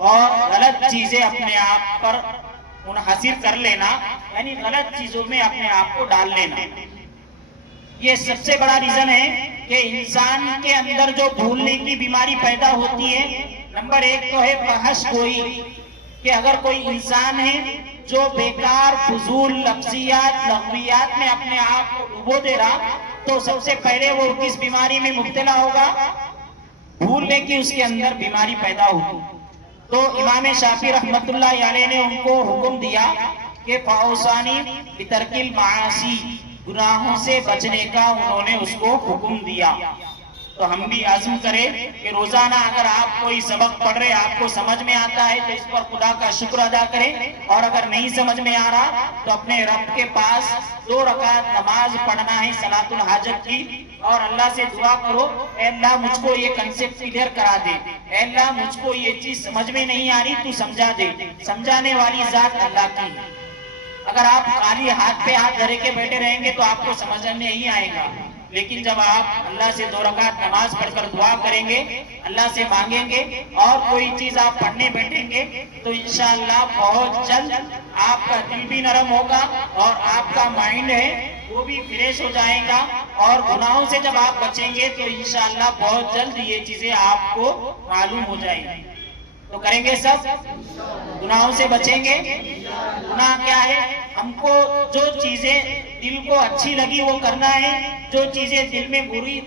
और गलत चीजें अपने आप पर मुनहसिर कर लेना, यानी गलत चीजों में अपने आप को डाल लेना। ये सबसे बड़ा रीजन है कि इंसान के अंदर जो भूलने की बीमारी पैदा होती है, नंबर 1 तो है फहश गोई, कि अगर कोई इंसान है जो बेकार फजूल लफ्जियात लग़वियात में अपने आप को डुबो दे रहा, तो सबसे पहले वो किस बीमारी में मुब्तला होगा, भूलने की उसके अंदर बीमारी पैदा होगी। तो इमाम शाफी रहमतुल्लाह अलैह ने उनको हुक्म दिया कि फौसानी बितरकिल मासी, गुनाहों से बचने का उन्होंने उसको हुक्म दिया। तो हम भी आज़म करें कि रोजाना अगर आप कोई सबक पढ़ रहे, आपको समझ में आता है तो इस पर खुदा का शुक्र अदा करें, और अगर नहीं समझ में आ रहा तो अपने रब के पास 2 रकात नमाज पढ़ना है सलातुल हाजत की, और अल्लाह से दुआ करो, ऐ अल्लाह मुझको ये कंसेप्ट क्लियर करा दे, ऐ अल्लाह मुझको ये चीज समझ में नहीं आ रही, तू समझा दे। समझाने वाली जात अल्लाह की। अगर आप खाली हाथ पे हाथ धरे के बैठे रहेंगे तो आपको समझ में नहीं आएगा, लेकिन जब आप अल्लाह से 2 रकात नमाज पढ़कर दुआ करेंगे, अल्लाह से मांगेंगे और कोई चीज आप पढ़ने बैठेंगे, तो इंशाअल्लाह बहुत जल्द आपका दिल भी नरम होगा और आपका माइंड है वो भी फ्रेश हो जाएगा, और गुनाहों से जब आप बचेंगे तो इंशाअल्लाह बहुत जल्द ये चीजें आपको मालूम हो जाएंगी। तो करेंगे सब, गुनाहों से बचेंगे। गुनाह क्या है, हमको जो चीजें दिल को अच्छी लगी वो करना है, जो चीजें दिल में बुरी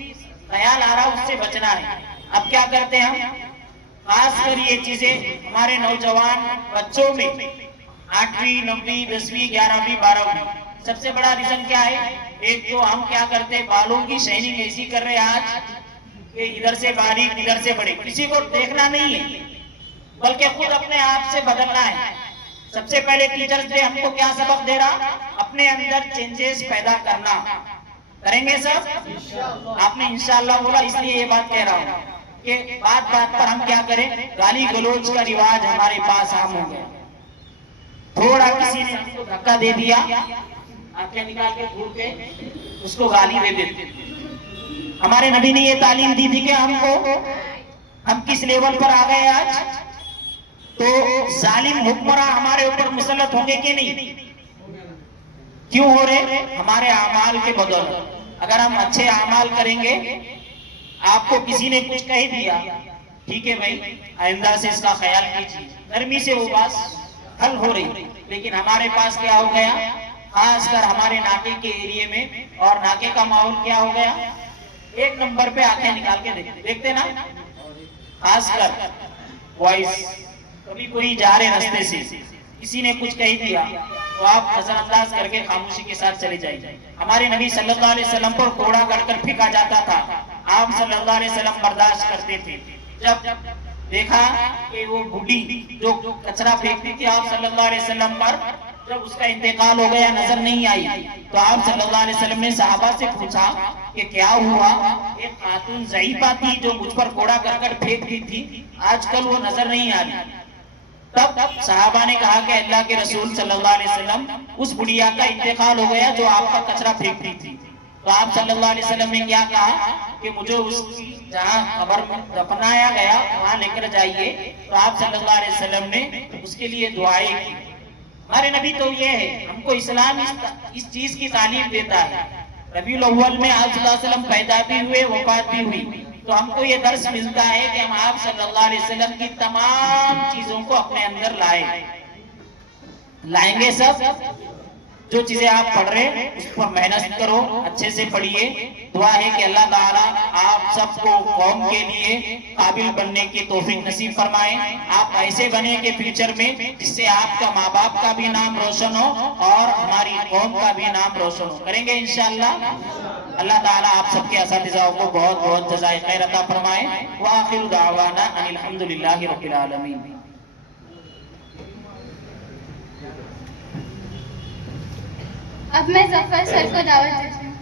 ख्याल आ रहा उससे बचना है। अब क्या करते हैं हम, खासकर ये चीजें हमारे नौजवान बच्चों में 8वीं 9वीं 10वीं 11वीं 12वीं, सबसे बड़ा रीजन क्या है? एक तो हम क्या करते हैं, बालों की शाइनिंग ऐसी कर रहे हैं आज कि इधर से बारीक इधर से बड़े, किसी को देखना नहीं है बल्कि खुद अपने आप से बदलना है। सबसे पहले टीचर्स डे हमको क्या सबक दे रहा? अपने अंदर चेंजेस पैदा करना। करेंगे सब? आपने इंशाअल्लाह बोला, इसलिए ये बात कह रहा हूँ कि बात बात पर हम क्या करें, गाली गलौज का रिवाज हमारे पास आम हो गया। थोड़ा किसी ने हमको धक्का दे दिया, आंखें निकाल के घूर के उसको गाली दे देते। हमारे नबी ने ये तालीम दी थी कि हम किस लेवल पर आ गए आज? तो जालिम हुक्मरान हमारे ऊपर मुसल्लत होंगे कि नहीं? क्यों हो रहे? हमारे अमाल के बदौलत। अगर हम अच्छे अमाल करेंगे, आपको किसी ने कुछ कह दिया, ठीक है भाई, आइंदा से इसका ख्याल कीजिए, नरमी से वो बात हल हो रही। लेकिन हमारे पास क्या हो गया, खासकर हमारे नाके के एरिया में, और नाके का माहौल क्या हो गया, एक नंबर पे आंखें निकाल के देखते ना, खासकर वॉइस। कभी कोई जा रहे रास्ते से किसी ने कुछ कह दिया तो आप नजरअंदाज करके खामोशी के साथ चले जाइए। हमारे नबी सल्लल्लाहु अलैहि वसल्लम पर कोड़ा कर फेंका जाता था, आप सल्लल्लाहु अलैहि वसल्लम बर्दाश्त करते थे। जब देखा कि वो बूढ़ी जो कचरा फेंकती थी आप सल्लल्लाहु अलैहि वसल्लम पर, जब उसका इंतकाल हो गया, नजर नहीं आई, तो आप सल्लल्लाहु अलैहि वसल्लम ने सहाबा से पूछा कि क्या हुआ? एक खातून ज़ईफा थी जो मुझ पर कोड़ा कर फेंकती थी, आजकल वो नजर नहीं आ रही। तब सहाबा ने कहा कि अल्लाह के रसूल सल्लल्लाहु अलैहि वसल्लम, उस बुढ़िया का इंतकाल हो गया जो आपका कचरा फेंकती थी। तो आप सल्लल्लाहु अलैहि वसल्लम ने क्या कहा कि मुझे उसकी जहाँ कब्र में दफनाया गया वहां लेकर जाइए। तो आप सल्लल्लाहु अलैहि वसल्लम ने उसके लिए दुआएं की। हमारे नबी तो ये है, हमको इस्लाम इस चीज की तालीम देता है। रबीउल अव्वल में आप सल्लल्लाहु अलैहि वसल्लम पैदा भी हुए, वफात भी हुई, तो हमको ये दर्स मिलता है कि हम आप सल्लल्लाहु अलैहि वसल्लम की तमाम चीजों को अपने अंदर लाएंगे। सब जो चीजें आप पढ़ रहे हैं उस पर मेहनत करो, अच्छे से पढ़िए। दुआ है कि अल्लाह ताला आप सबको कौम के लिए काबिल बनने की तौफीक नसीब फरमाए। आप ऐसे बने कि फ्यूचर में जिससे आपका माँ बाप का भी नाम रोशन हो और हमारी कौम का भी नाम रोशन हो। करेंगे इंशाअल्लाह। अल्लाह ताला आप सबके असातिज़ाओं को बहुत बहुत जज़ाए खैर अता फरमाए। व आखिरु दावाना अनिल हम्दुलिल्लाहि रब्बिल आलमीन। अब मैं जफर सर को दावत देती हूँ।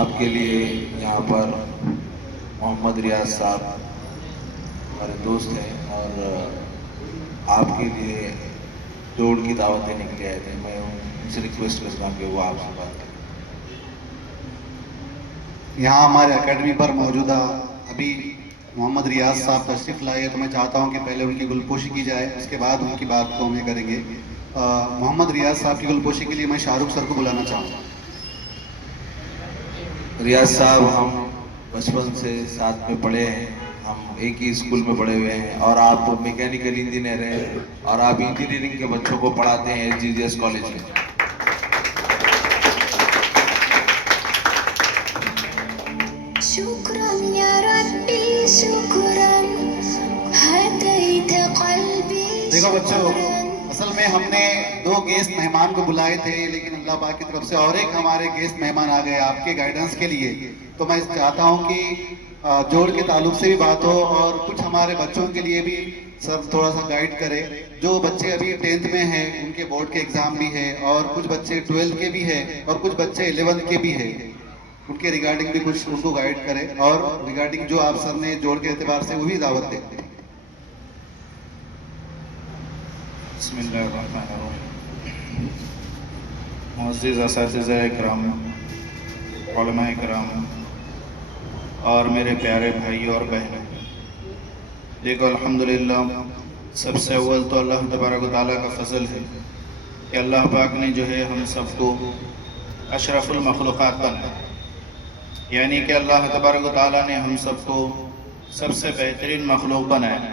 आपके लिए यहाँ पर मोहम्मद रियाज साहब हमारे दोस्त हैं और आपके लिए दौड़ की दावत देने के लिए आए थे। मैं उनसे रिक्वेस्ट करता हूँ कि वो आपसे बात करें। यहाँ हमारे एकेडमी पर मौजूदा अभी मोहम्मद रियाज साहब तशरीफ लाए, तो मैं चाहता हूँ कि पहले उनकी गुलपोशी की जाए, उसके बाद उनकी बात को हमें करेंगे। मोहम्मद रियाज साहब की गुलपोशी के लिए मैं शाहरुख सर को बुलाना चाहूँगा। रियाज साहब हम बचपन से साथ में पढ़े हैं, हम एक ही स्कूल में पढ़े हुए हैं और आप मैकेनिकल इंजीनियर हैं और आप इंजीनियरिंग के बच्चों को पढ़ाते हैं SGGS कॉलेज में। शुक्रन या रब्बी शुक्रन हदैत क़ल्बी। देखो बच्चों, असल में हमने 2 गेस्ट मेहमान को बुलाए थे, लेकिन अल्लाह पाक की तरफ से और एक हमारे गेस्ट मेहमान आ गए आपके गाइडेंस के लिए। तो मैं चाहता हूं कि जोड़ के ताल्लुक से भी बात हो और कुछ हमारे बच्चों के लिए भी सर थोड़ा सा गाइड करे। जो बच्चे अभी 10th में हैं उनके बोर्ड के एग्ज़ाम भी है और कुछ बच्चे 12th के भी है और कुछ बच्चे 11th के भी है, उनके रिगार्डिंग भी कुछ उनको गाइड करें और रिगार्डिंग जो आप सर ने जोड़ के एतबार से वो भी दावत देते हैं। बिस्मिल्लाहिर्रहमानिर्रहीम। मुअज़्ज़िज़ असातिज़ा इकराम, उलमा इकराम और मेरे प्यारे भाई और बहनें, देखो अल्हम्दुलिल्लाह सबसे अव्वल तो अल्लाह तबारक व तआला का फ़ज़ल है कि अल्लाह पाक ने जो है हम सबको अशरफुल मखलूक़ात बनाया, यानी कि अल्लाह तबारक व तआला ने हम सबको सबसे बेहतरीन मखलूक बनाया।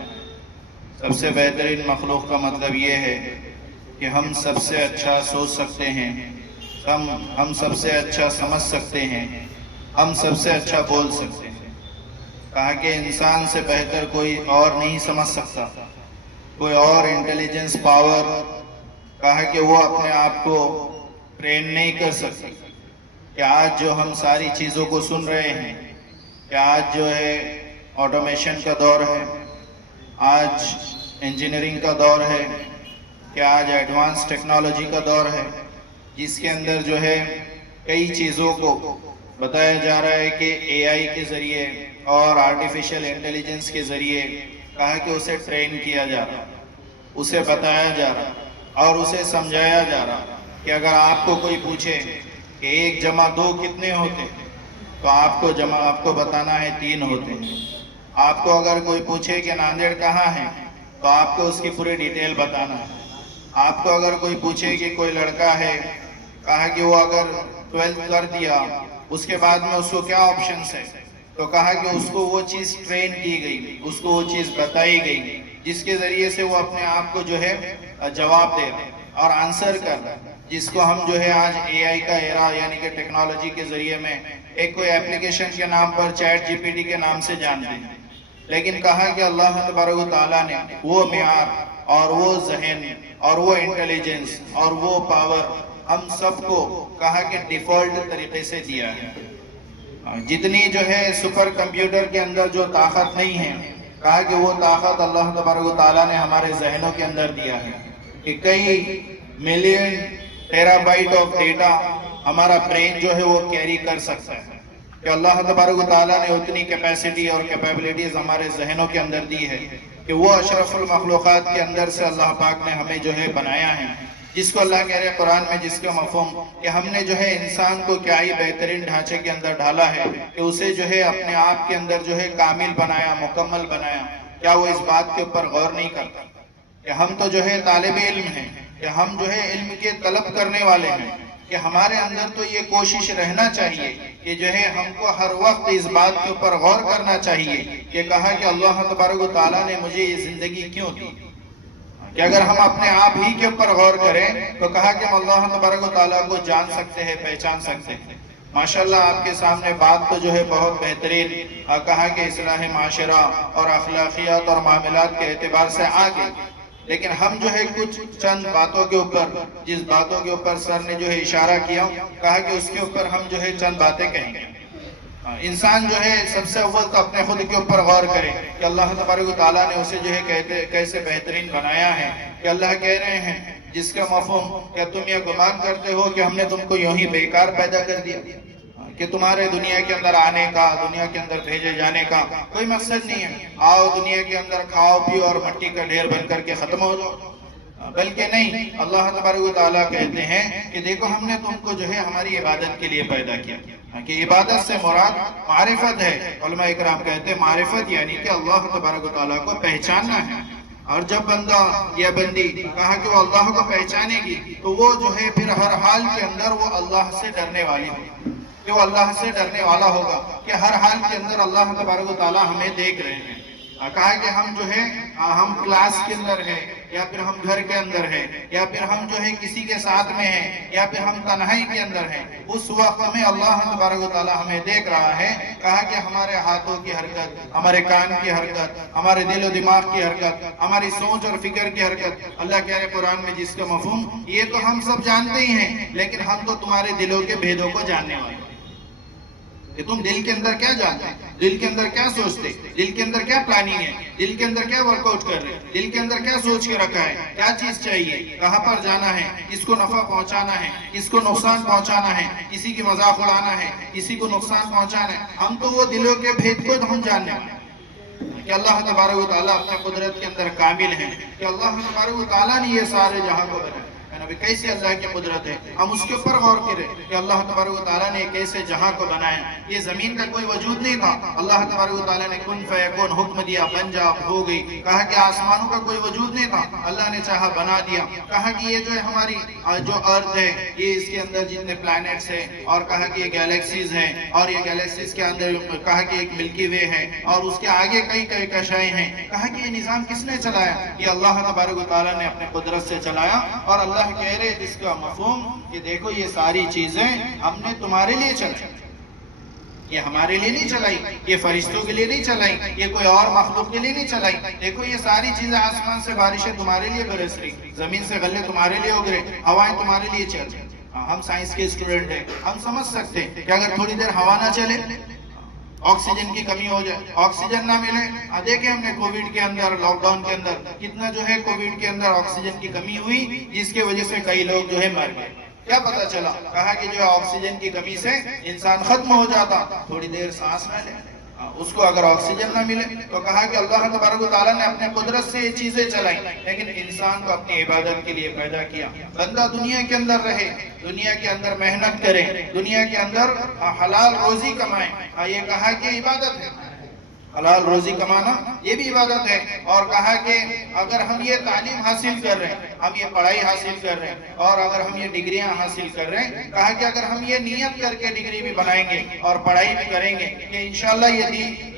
सबसे बेहतरीन मखलूक का मतलब ये है कि हम सबसे अच्छा सोच सकते हैं, हम सबसे अच्छा समझ सकते हैं, हम सबसे अच्छा बोल सकते हैं। कहा कि इंसान से बेहतर कोई और नहीं समझ सकता, कोई और इंटेलिजेंस पावर कहा कि वो अपने आप को ट्रेन नहीं कर सकती। कि आज जो हम सारी चीज़ों को सुन रहे हैं कि आज जो है ऑटोमेशन का दौर है, आज इंजीनियरिंग का दौर है, कि आज एडवांस टेक्नोलॉजी का दौर है, जिसके अंदर जो है कई चीज़ों को बताया जा रहा है कि एआई के ज़रिए और आर्टिफिशियल इंटेलिजेंस के ज़रिए कहा कि उसे ट्रेन किया जा रहा, उसे बताया जा रहा और उसे समझाया जा रहा कि अगर आपको कोई पूछे कि 1 जमा 2 कितने होते हैं, तो आपको बताना है 3 होते हैं। आपको अगर कोई पूछे कि नांदेड़ कहाँ है, तो आपको उसकी पूरी डिटेल बताना है। आपको अगर कोई पूछे कि कोई लड़का है, कहा कि वो अगर 12th कर दिया उसके बाद में उसको क्या ऑप्शंस है, तो कहा कि उसको वो चीज़ ट्रेन की गई, उसको वो चीज़ बताई गई जिसके ज़रिए से वो अपने आप को जो है जवाब दे और आंसर कर, जिसको हम जो है आज एआई का एरा यानी कि टेक्नोलॉजी के ज़रिए में एक कोई एप्लीकेशन के नाम पर चैट जीपीटी के नाम से जानते हैं। लेकिन कहा कि अल्लाह तबारक व तआला ने वो मियार और वो जहन और वो इंटेलिजेंस और वो पावर हम सबको कहा कि डिफ़ॉल्ट तरीके से दिया है। जितनी जो है सुपर कंप्यूटर के अंदर जो ताकत नहीं है, कहा कि वो ताकत अल्लाह तबारक व तआला ने हमारे जहनों के अंदर दिया है कि कई मिलियन टेराबाइट ऑफ डेटा हमारा ब्रेन जो है वो कैरी कर सकता है। कि अल्लाह तबारक व तआला ने उतनी कैपेसिटी और कैपेबिलिटीज हमारे जहनों के अंदर दी है कि वो अशरफुल मखलूक़ात के अंदर से अल्लाह पाक ने हमें जो है बनाया है, जिसको अल्लाह कह रहे हैं कुरान में, जिसका मफ़हूम कि हमने जो है इंसान को क्या ही बेहतरीन ढांचे के अंदर ढाला है कि उसे जो है अपने आप के अंदर जो है कामिल बनाया, मुकम्मल बनाया। क्या वो इस बात के ऊपर गौर नहीं करता कि हम तो जो है तालिब इल्म हैं, कि हम जो है इल्म के तलब करने वाले हैं, कि हमारे अंदर तो ये कोशिश रहना चाहिए कि जो है हमको हर वक्त इस बात के ऊपर गौर करना चाहिए कि कहा कि अल्लाह तबारक व तआला ने मुझे ये ज़िंदगी क्यों दी। कि अगर हम अपने आप ही के ऊपर गौर करें तो कहा कि हम अल्लाह तबारक व तआला को जान सकते हैं, पहचान सकते हैं। माशाल्लाह आपके सामने बात तो जो है बहुत बेहतरीन कहा कि इस्लाह माशरा और अखलाकियात और मामलात के एतबार से आ गई, लेकिन हम जो है कुछ चंद बातों के ऊपर, जिस बातों के ऊपर सर ने जो है इशारा किया, कहा कि उसके ऊपर हम जो है चंद बातें कहेंगे। इंसान जो है सबसे अव्वल तो अपने खुद के ऊपर गौर करे कि अल्लाह तबारक व तआला ने उसे जो है कैसे बेहतरीन बनाया है। कि अल्लाह कह रहे हैं जिसका मफ़हूम, क्या तुम ये गुमान करते हो कि हमने तुमको यूं ही बेकार पैदा कर दिया, कि तुम्हारे दुनिया के अंदर आने का, दुनिया के अंदर भेजे जाने का कोई मकसद नहीं है। आओ दुनिया के अंदर खाओ पियो और मट्टी का ढेर बन करके खत्म हो जाओ, बल्कि नहीं, अल्लाह तबारक व तआला कहते हैं कि देखो हमने तुमको जो है हमारी इबादत के लिए पैदा किया, कि इबादत से मुराद मारिफत है। उलमा इकराम कहते हैं मारिफत यानी कि अल्लाह तबारक व तआला को पहचानना है। और जब बंदा या बंदी कहा कि वो अल्लाह को पहचानेगी तो वो जो है फिर हर हाल के अंदर वो अल्लाह से डरने वाली होगी, कि वो अल्लाह से डरने वाला होगा कि हर हाल के अंदर अल्लाह तबारक व तआला हमें देख रहे हैं। कहा कि हम जो है हम क्लास के अंदर है, या फिर हम घर के अंदर है, या फिर हम जो है किसी के साथ में है, या फिर हम तन्हाई के अंदर है, उस वक्त में अल्लाह तबारक व तआला हमें देख रहा है। कहा कि हमारे हाथों की हरकत, हमारे कान की हरकत, हमारे दिल और दिमाग की हरकत, हमारी सोच और फिक्र की हरकत, अल्लाह कह रहे कुरान में जिसका मफ़हूम ये तो हम सब जानते ही हैं, लेकिन हम तो तुम्हारे दिलों के भेदों को जानने वाले कि तुम दिल के अंदर क्या जानते हैं, दिल के अंदर क्या सोचते, दिल के अंदर क्या प्लानिंग है, दिल के अंदर क्या वर्कआउट कर रहे हैं, दिल के अंदर क्या सोच के रखा है, क्या चीज चाहिए, कहाँ पर जाना है, किसको नफा पहुंचाना है, किसको नुकसान पहुंचाना है, किसी की मजाक उड़ाना है, किसी को नुकसान पहुंचाना है। हम तो वो दिलों के भेद को हम जानने वाले कि अल्लाह तबारक व तआला अपने कुदरत के अंदर कामिल है, कि अल्लाह तबारक व तआला ने ये सारे जहां को बनाया। कैसे अल्लाह की कुदरत है, हम उसके ऊपर गौर करें कि अल्लाह तबारक व तआला ने कैसे जहां को बनाया। ये जमीन का कोई वजूद नहीं था, अल्लाह तबारक व तआला ने कुन फयकुन हुक्म दिया, बन जा, हो गई। कहा कि आसमानों का कोई वजूद नहीं था, अल्लाह ने चाहा बना दिया। कहा कि ये जो है हमारी जो अर्थ है, ये इसके अंदर जितने प्लैनेट्स है, और कहा कि ये गैलेक्सीज हैं, और ये गैलेक्सीज के अंदर कहा कि एक मिल्की वे है, और उसके आगे कई कई कशाएं हैं। कहा कि ये निजाम किसने चलाया, ये अल्लाह तबारक व तआला ने अपने कुदरत से चलाया। और अल्लाह कह रहे जिसका मफ़हूम कि देखो ये सारी चीजें हमने तुम्हारे लिए चलाई, ये हमारे लिए नहीं चलाई, ये फरिश्तों के लिए नहीं चलाई, ये कोई और मखलूक के लिए नहीं चलाई। देखो ये सारी चीजें, आसमान से बारिशें तुम्हारे लिए बरस रही, जमीन से गल्ले तुम्हारे लिए उग रहे, हवाएं तुम्हारे लिए चल रही। हम साइंस के स्टूडेंट हैं, हम समझ सकते हैं कि अगर थोड़ी देर हवा ना चले, ऑक्सीजन की कमी हो जाए, ऑक्सीजन ना मिले। देखे हमने कोविड के अंदर, लॉकडाउन के अंदर कितना जो है कोविड के अंदर ऑक्सीजन की कमी हुई, जिसके वजह से कई लोग जो है मर गए। क्या पता चला, कहा कि जो है ऑक्सीजन की कमी से इंसान खत्म हो जाता, थोड़ी देर सांस न ले, उसको अगर ऑक्सीजन ना मिले तो कहा कि अल्लाह तबारक व तआला ने अपने कुदरत से ये चीजें चलाई, लेकिन इंसान को अपनी इबादत के लिए पैदा किया। बंदा दुनिया के अंदर रहे, दुनिया के अंदर मेहनत करे, दुनिया के अंदर हलाल रोजी कमाए, ये कहा कि इबादत है। हलाल रोजी कमाना ये भी इबादत है। और कहा कि अगर हम ये तालीम हासिल कर रहे हैं, हम ये पढ़ाई हासिल कर रहे हैं, और अगर हम ये डिग्रियां हासिल कर रहे हैं, कहा कि अगर हम ये नियत करके डिग्री भी बनाएंगे और पढ़ाई भी करेंगे कि इंशाल्लाह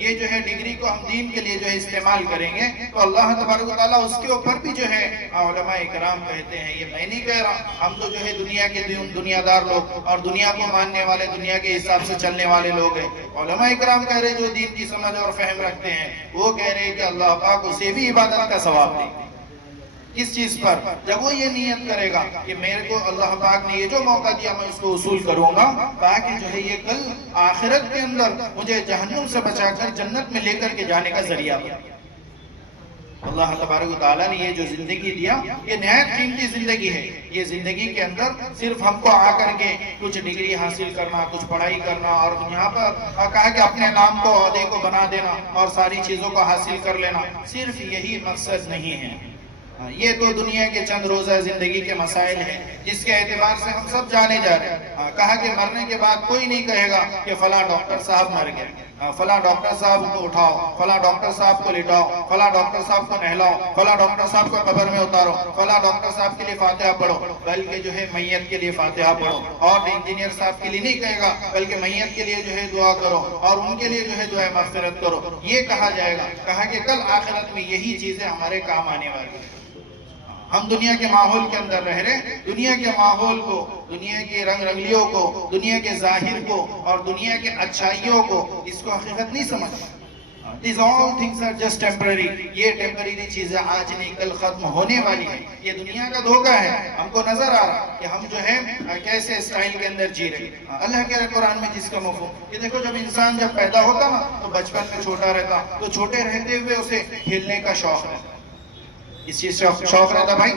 ये जो है डिग्री को हम दीन के लिए जो है इस्तेमाल करेंगे, तो अल्लाह तबारक व तआला उसके ऊपर भी जो है उलमा इकराम कहते हैं, ये मैं नहीं कह रहा, हम तो जो है दुनिया के दुनियादार लोग और दुनिया को मानने वाले, दुनिया के हिसाब से चलने वाले लोग हैं, उलमा इकराम कह रहे जो दीन की समझ और फहम रखते हैं, वो कह रहे हैं कि अल्लाह पाक उसे भी इबादत का सवाब देगा। किस चीज पर? जब वो ये नियत करेगा कि मेरे को अल्लाह पाक ने ये जो मौका दिया मैं उसको उसूल करूंगा, ताकि जो है ये कल आखिरत के अंदर मुझे जहन्नुम से बचाकर जन्नत में लेकर के जाने का जरिया बने। अल्लाह तबारक व तआला ने ये जो जिंदगी दिया, ये नहायत कीमती जिंदगी है। ये जिंदगी के अंदर सिर्फ हमको आकर के कुछ डिग्री हासिल करना, कुछ पढ़ाई करना, और यहाँ पर कहा कि अपने नाम को, ओहदे को बना देना और सारी चीजों को हासिल कर लेना, सिर्फ यही मकसद नहीं है। ये तो दुनिया के चंद रोजा जिंदगी के मसाइल हैं, जिसके एतबार से हम सब जाने जा रहे हैं। कहा कि मरने के बाद कोई नहीं कहेगा कि फला डॉक्टर साहब मर गए, फला डॉक्टर साहब को उठाओ, फला डॉक्टर साहब को लिटाओ, फला डॉक्टर साहब को नहलाओ, फला डॉक्टर साहब को कब्र में उतारो, फला डॉक्टर साहब के लिए फातिहा पढ़ो, बल्कि जो है मैयत के लिए फातिहा पढ़ो। और इंजीनियर साहब के लिए नहीं कहेगा, बल्कि मैयत के लिए जो है दुआ करो और उनके लिए जो है दुआ मग़फ़िरत करो, ये कहा जाएगा। कहा कि कल आखिरत में यही चीजें हमारे काम आने वाली है। हम दुनिया के माहौल के अंदर रह रहे, दुनिया के माहौल को, दुनिया की रंग रंगलियों को, दुनिया के जाहिर को और दुनिया के अच्छाइयों को, इसको हकीकत नहीं समझते। These all things are just temporary। ये टेम्पररी चीजें आज नहीं कल खत्म होने वाली है। ये दुनिया का धोखा है। हमको नजर आ रहा कि हम जो है कैसे स्टाइल के अंदर जी रहे। अल्लाह के कुरान में जिसका मफ़हूम कि देखो, जब इंसान जब पैदा होता ना तो बचपन में छोटा रहता, तो छोटे रहते हुए उसे खेलने का शौक रहता। इस चीज से शौक रहता भाई,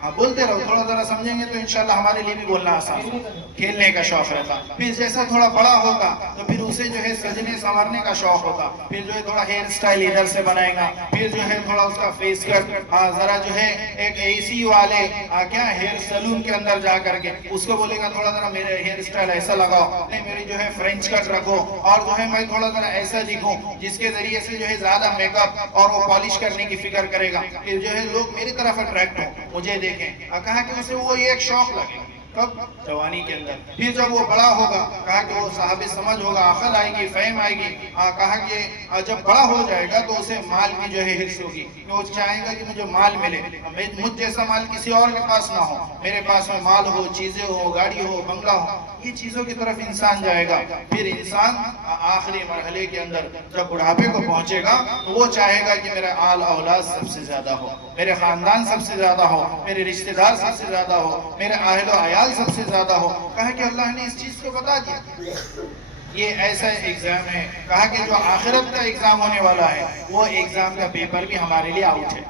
हाँ बोलते रहो, थोड़ा जरा समझेंगे तो इंशाल्लाह हमारे लिए भी बोलना आसान हो। खेलने का शौक रहता, फिर जैसा थोड़ा बड़ा होगा तो फिर उसे जो है सजने संवरने का शौक होता, फिर जो है थोड़ा हेयर स्टाइल इधर से बनाएगा, फिर जो है थोड़ा उसका फेस कट, जरा जो है एक एसी वाले क्या हेयर सैलून के अंदर जा करके उसको बोलेगा थोड़ा जरा मेरे हेयर स्टाइल ऐसा लगाओ, नहीं मेरी जो है फ्रेंच कट रखो, और जो है मैं थोड़ा जरा ऐसा दिखूं, जिसके जरिए से जो है ज्यादा मेकअप और वो पॉलिश करने की फिक्र करेगा, फिर जो है लोग मेरी तरफ अट्रैक्ट हो, मुझे देखें। कहा कि उसे वो एक शौक लगेगा कब? जवानी के अंदर। फिर जब वो बड़ा होगा, कहा कि वो साहब समझ होगा, अकल आएगी, फहम आएगी, कहा कि जब बड़ा हो जाएगा तो उसे माल की जो है हिर्स होगी, वो चाहेगा कि मुझे माल मिले, मुझ जैसा माल किसी और के पास ना हो, मेरे पास में माल हो, चीजें हो, गाड़ी हो, बंगला हो, ये चीजों की तरफ इंसान जाएगा। फिर इंसान आखिरी मरहले के अंदर जब बुढ़ापे को पहुंचेगा तो वो चाहेगा कि मेरा आल औलाद सबसे ज्यादा हो, मेरे खानदान सबसे ज्यादा हो, मेरे रिश्तेदार सबसे ज्यादा हो, मेरे आहलो अयाल सबसे ज्यादा हो। कहा कि अल्लाह ने इस चीज को बता दिया, ये ऐसा एग्जाम है। कहा कि जो आखिरत का एग्जाम होने वाला है वो एग्जाम का पेपर भी हमारे लिए आउट है।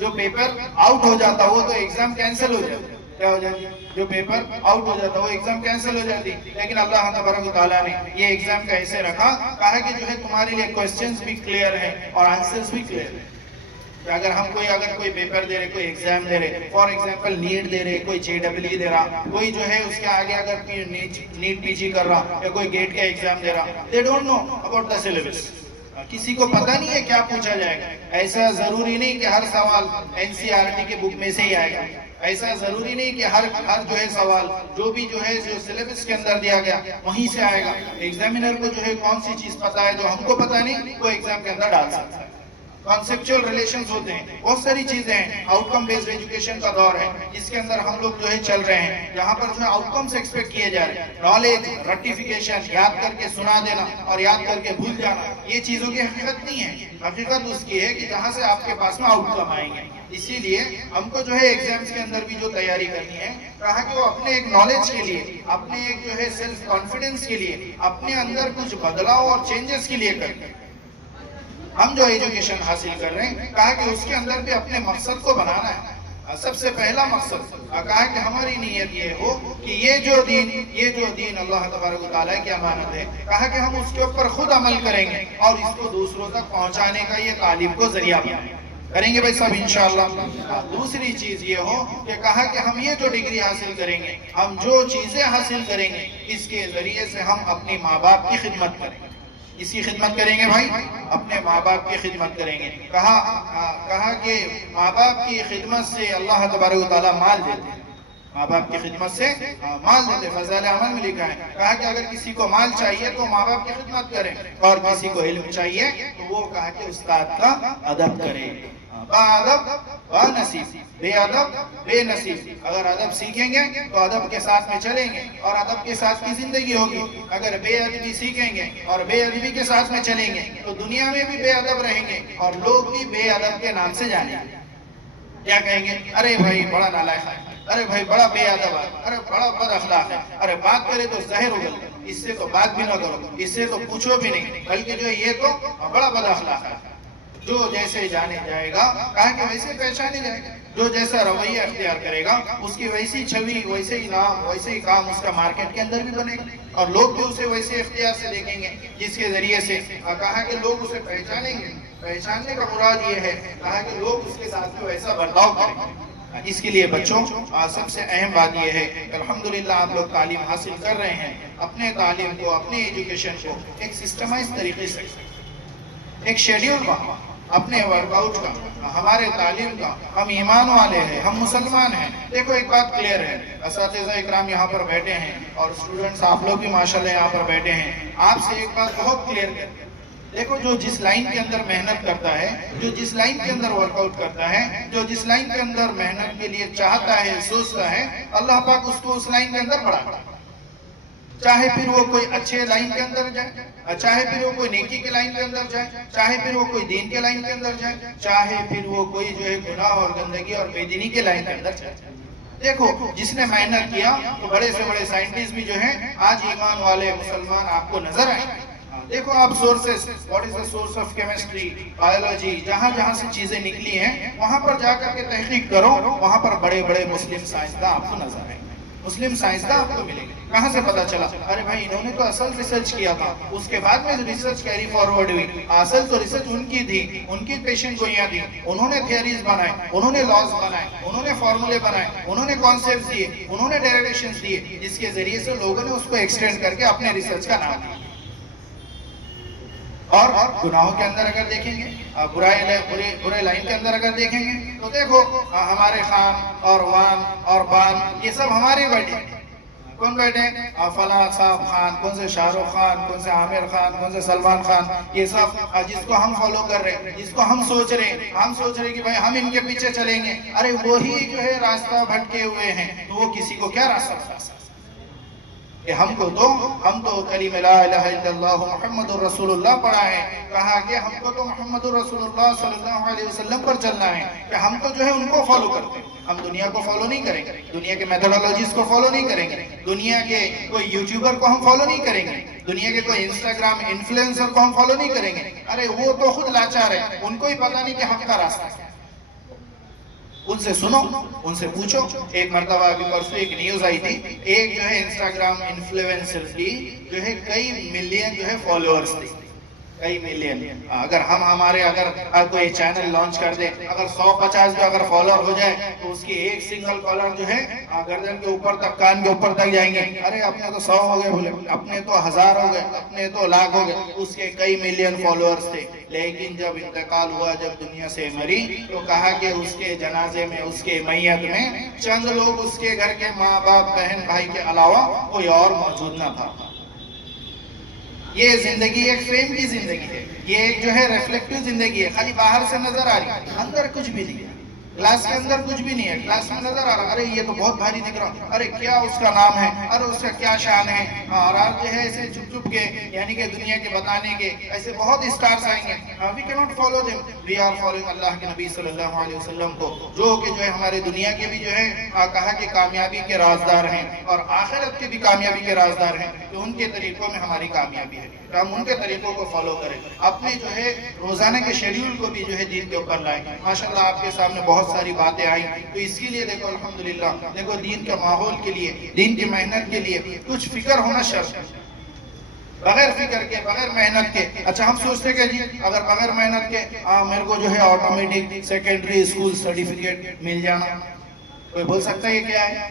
जो पेपर आउट हो जाता वो तो एग्जाम कैंसिल हो जाता, क्या हो जाती? जो पेपर आउट हो जाता वो एग्जाम कैंसिल हो जाती। लेकिन अल्लाह तबारक व तआला ने ये एग्जाम का ऐसे रखा, कहा कि जो है तुम्हारे लिए क्वेश्चंस भी क्लियर है और आंसर्स भी क्लियर है। अगर कोई पेपर दे रहे, कोई एग्जाम दे रहे, फॉर एग्जांपल नीट दे रहे, कोई JEE दे रहा, कोई जो है उसके आगे अगर नीट PG कर रहा या कोई गेट का एग्जाम दे रहा, they don't know about the syllabus. किसी को पता नहीं है क्या पूछा जाएगा। ऐसा जरूरी नहीं कि हर सवाल NCERT के बुक में से ही आएगा, ऐसा जरूरी नहीं कि हर जो है सवाल जो भी जो है जो सिलेबस के अंदर दिया गया वहीं से आएगा। एग्जामिनर को जो है कौन सी चीज पता है जो हमको पता नहीं, वो एग्जाम के अंदर डाल सकता है। कॉन्सेप्चुअल रिलेशंस होते हैं, बहुत सारी चीजें हैं। आउटकम बेस्ड एजुकेशन का दौर है, इसके अंदर हम लोग जो है चल रहे हैं, जहाँ पर जो है आउटकम्स एक्सपेक्ट किए जा रहे हैं। नॉलेज, रटिफिकेशन, याद करके सुना देना और याद करके भूल जाना, ये चीजों की हकीकत नहीं है। हकीकत उसकी है कि जहाँ से आपके पास में आउटकम आएंगे। इसीलिए हमको जो है एग्जाम्स के अंदर भी जो तैयारी करनी है, कहा कि वो अपने एक नॉलेज के लिए, अपने एक जो है सेल्फ कॉन्फिडेंस के लिए, अपने अंदर कुछ बदलाव और चेंजेस के लिए करते हैं। हम जो एजुकेशन हासिल कर रहे हैं, कहा कि उसके अंदर भी अपने मकसद को बनाना है। सबसे पहला मकसद कहा कि हमारी नीयत ये हो कि ये जो दीन अल्लाह तबारक व तआला की अमानत है, कहा कि हम उसके ऊपर खुद अमल करेंगे और इसको दूसरों तक पहुंचाने का ये तालीम को जरिया बनाएंगे। करेंगे भाई सब इंशाअल्लाह। दूसरी चीज ये हो कि कहा कि हम ये जो डिग्री हासिल करेंगे, हम जो चीजें हासिल करेंगे, इसके जरिए से हम अपने माँ बाप की खिदमत करेंगे। इसकी खिदमत करेंगे भाई, अपने माँ बाप की खिदमत करेंगे। कहा कि माँ बाप की खिदमत से अल्लाह तबारक व तआला माल देते हैं, माँ बाप की खिदमत से माल देते। फज़ाइल अमल में लिखा है, कहा कि अगर किसी को माल चाहिए तो माँ बाप की खिदमत करें, और किसी को इल्म चाहिए तो वो कहा कि उस्ताद का अदब करें। बाअदब बानसीब, बेअदब बेनसीब। अगर अदब सीखेंगे तो अदब के साथ में चलेंगे और अदब के साथ की जिंदगी होगी। अगर बेअदबी सीखेंगे और बेअदबी के साथ में चलेंगे तो दुनिया में भी बेअदब रहेंगे और लोग भी बेअदब के नाम से जानेंगे। क्या कहेंगे? अरे भाई बड़ा नालायक है, अरे भाई बड़ा बेअदब है, अरे बड़ा बद अखलाक है, अरे बात करे तो जहर उगल, इससे तो बात भी ना करो, इससे तो पूछो भी नहीं, बल्कि जो ये तो बड़ा बद अखलाक है। जो जैसे जाने जाएगा, कहा कि वैसे पहचाने जाएगा। जो जैसा रवैया अख्तियार करेगा, उसकी वैसी छवि, वैसे ही नाम, वैसे ही काम उसका मार्केट के अंदर भी बनेगा और लोग भी उसे वैसे इख्तियार से देखेंगे, जिसके जरिए से कहा कि लोग उसे पहचानेंगे। पहचानने का मुराद ये है, कहा कि लोग उसके साथ में वैसा बर्ताव करेंगे। इसके लिए बच्चों सबसे अहम बात यह है, अल्हम्दुलिल्लाह आप लोग तालीम हासिल कर रहे हैं। अपने तालीम को, अपने एजुकेशन को एक सिस्टमाइज तरीके से, एक शेड्यूल का, अपने वर्कआउट का, हमारे तालीम का, हम ईमान वाले हैं, हम मुसलमान हैं। देखो एक बात क्लियर है, असातिज़ा इकराम यहाँ पर बैठे हैं और स्टूडेंट्स आप लोग भी माशाल्लाह यहाँ पर बैठे हैं। आपसे एक बात बहुत क्लियर है, देखो जो जिस लाइन के अंदर मेहनत करता है, जो जिस लाइन के अंदर वर्कआउट करता है, जो जिस लाइन के अंदर मेहनत के लिए चाहता है, सोचता है, अल्लाह पाक उसको उस लाइन के अंदर बढ़ाता है। चाहे फिर वो कोई अच्छे लाइन के अंदर जाए, चाहे फिर वो कोई नेकी के लाइन के अंदर जाए, चाहे फिर वो कोई दीन के लाइन के अंदर जाए, चाहे फिर वो कोई जो है गुनाह और गंदगी और बेदीनी के लाइन के अंदर जाए। देखो जिसने मेहनत किया तो बड़े से बड़े साइंटिस्ट भी जो है आज ईमान वाले मुसलमान आपको नजर आएंगे। देखो आप sources, what is the source of chemistry, biology, जहाँ जहाँ से चीजें निकली हैं वहां पर जाकर के तहकीक करो, वहां पर बड़े बड़े मुस्लिम साइंसदान आपको नजर आएंगे, मुस्लिम साइंसदान आपको मिलेंगे। कहाँ से पता चला? अरे भाई इन्होंने तो असल रिसर्च किया था, उसके बाद में रिसर्च कैरी फॉरवर्ड हुई। असल तो रिसर्च उनकी थी, उनकी पेशेंट गोइयां थी, उन्होंने थियरीज बनाए, उन्होंने लॉज बनाए, उन्होंने फॉर्मूले बनाए, उन्होंने कॉन्सेप्ट दिए, उन्होंने डेरिवेशंस दिए, जिसके जरिए से लोगों ने उसको एक्सटेंड करके अपने रिसर्च का नाम दिया। और गुनाहों के अंदर अगर देखेंगे, बुरे लाइन के अंदर अगर देखेंगे तो देखो हमारे खान और वान और बान, ये सब हमारे बैठे। कौन बैठे? फला साहब खान, कौन से शाहरुख खान, कौन से आमिर खान, कौन से सलमान खान, ये सब जिसको हम फॉलो कर रहे हैं, जिसको हम सोच रहे हैं कि भाई हम इनके पीछे चलेंगे। अरे वही जो है रास्ता भटके हुए हैं, तो वो किसी को क्या रास्ता बता सकते? हम तो कलीमा ला इलाहा इल्लल्लाह मुहम्मदुर रसूलुल्लाह पढ़ा है। कहा कि हमको तो मुहम्मदुर रसूलुल्लाह सल्लल्लाहु अलैहि वसल्लम पर चलना है, कि हम तो जो है उनको फॉलो करते हैं। हम दुनिया को फॉलो नहीं करेंगे, दुनिया के मेथोडोलॉजीज को फॉलो नहीं करेंगे, दुनिया के कोई यूट्यूबर को हम फॉलो नहीं करेंगे, दुनिया के कोई इंस्टाग्राम इन्फ्लुएंसर को हम फॉलो नहीं करेंगे। अरे वो तो खुद लाचार है, उनको ही पता नहीं कि हक का रास्ता है। उनसे सुनो, उनसे पूछो। एक मरतबा अभी परसों एक न्यूज आई थी, एक जो है इंस्टाग्राम इन्फ्लुएंसर की जो है कई मिलियन जो है फॉलोअर्स थी, कई मिलियन। अगर कोई चैनल लॉन्च कर दे, अगर 150 जो अगर फॉलोअर हो जाए तो उसकी एक सिंगल फॉलोअर जो है गर्दन के ऊपर तक, कान के ऊपर तक जाएंगे। अरे अपने तो 100 हो गए, बोले अपने तो 1000 हो गए, अपने तो लाख हो गए, उसके कई मिलियन फॉलोअर्स थे। लेकिन जब इंतकाल हुआ, जब दुनिया से मरी, तो कहा कि उसके जनाजे में, उसके मैयत में चंद लोग उसके घर के माँ बाप, बहन भाई के अलावा कोई और मौजूद न था। ये जिंदगी एक फ्रेम की जिंदगी है, ये एक जो है रिफ्लेक्टिव जिंदगी है, खाली बाहर से नजर आ रही है, अंदर कुछ भी नहीं है। क्लास के अंदर कुछ भी नहीं है, क्लास में नजर आ रहा, अरे ये तो बहुत भारी दिख रहा, अरे क्या उसका नाम है, अरे उसका क्या शान है। और आप जो है ऐसे चुप चुप के यानी कि दुनिया के बताने के ऐसे बहुत स्टार्स आएंगे, we can not follow them, we are following Allah के नबी सल्लल्लाहु अलैहि वसल्लम को, जो कि जो है हमारे दुनिया के भी जो है कहा कि कामयाबी के राजदार हैं और आखिरत के भी कामयाबी के राजदार हैं। तो उनके तरीकों में हमारी कामयाबी है, तो हम उनके तरीकों को फॉलो करें, अपने जो है रोजाना के शेड्यूल को भी जो है दीन के ऊपर लाएं। माशाल्लाह आपके सामने बहुत सारी बातें आई, तो इसके लिए देखो अल्हम्दुलिल्लाह, देखो दीन के माहौल के लिए, दीन की मेहनत के लिए कुछ फिक्र होना शर्त है। बगैर फिक्र के, बगैर मेहनत के, अच्छा हम सोचते कि जी अगर बगैर मेहनत के मेरे को जो है ऑटोमेटिक सेकेंडरी स्कूल सर्टिफिकेट मिल जाना, कोई बोल सकता है ये क्या है,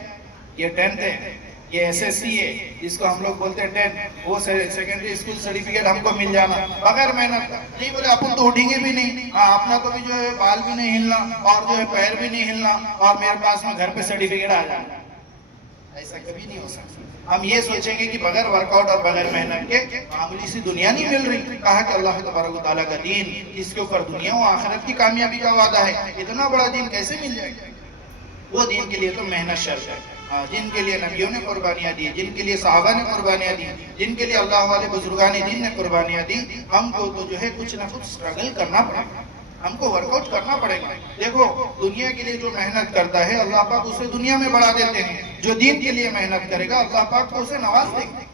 ये 10th है, ये SSC है, इसको हम लोग बोलते हैं 10, वो सेकेंडरी स्कूल सर्टिफिकेट हमको मिल जाना बगैर मेहनत का। नहीं बोले अपन तो उठेंगे भी नहीं, अपना तो भी जो है बाल भी नहीं हिलना और जो है पैर भी नहीं हिलना और मेरे पास में घर पे सर्टिफिकेट आ जाना, ऐसा कभी नहीं हो सकता। हम ये सोचेंगे कि बगैर वर्कआउट और बगैर मेहनत के मामूली सी दुनिया नहीं मिल रही। कहा कि अल्लाह तबारक व तआला का दीन, इसके ऊपर दुनिया और आखिरत की कामयाबी का वादा है, इतना बड़ा दीन कैसे मिल जाएगा। वो दीन के लिए तो मेहनत शर्त है, जिनके लिए नबियों ने कुर्बानियां दी, जिनके लिए सहाबा ने कुर्बानियां दी, जिनके लिए अल्लाह वाले बुजुर्गान दीन ने कुर्बानियां दी, हमको तो जो है कुछ ना कुछ स्ट्रगल करना पड़ेगा, हमको वर्कआउट करना पड़ेगा। देखो दुनिया के लिए जो मेहनत करता है अल्लाह पाक उसे दुनिया में बढ़ा देते हैं, जो दीन के लिए मेहनत करेगा अल्लाह पाक को उसे नवाज देंगे।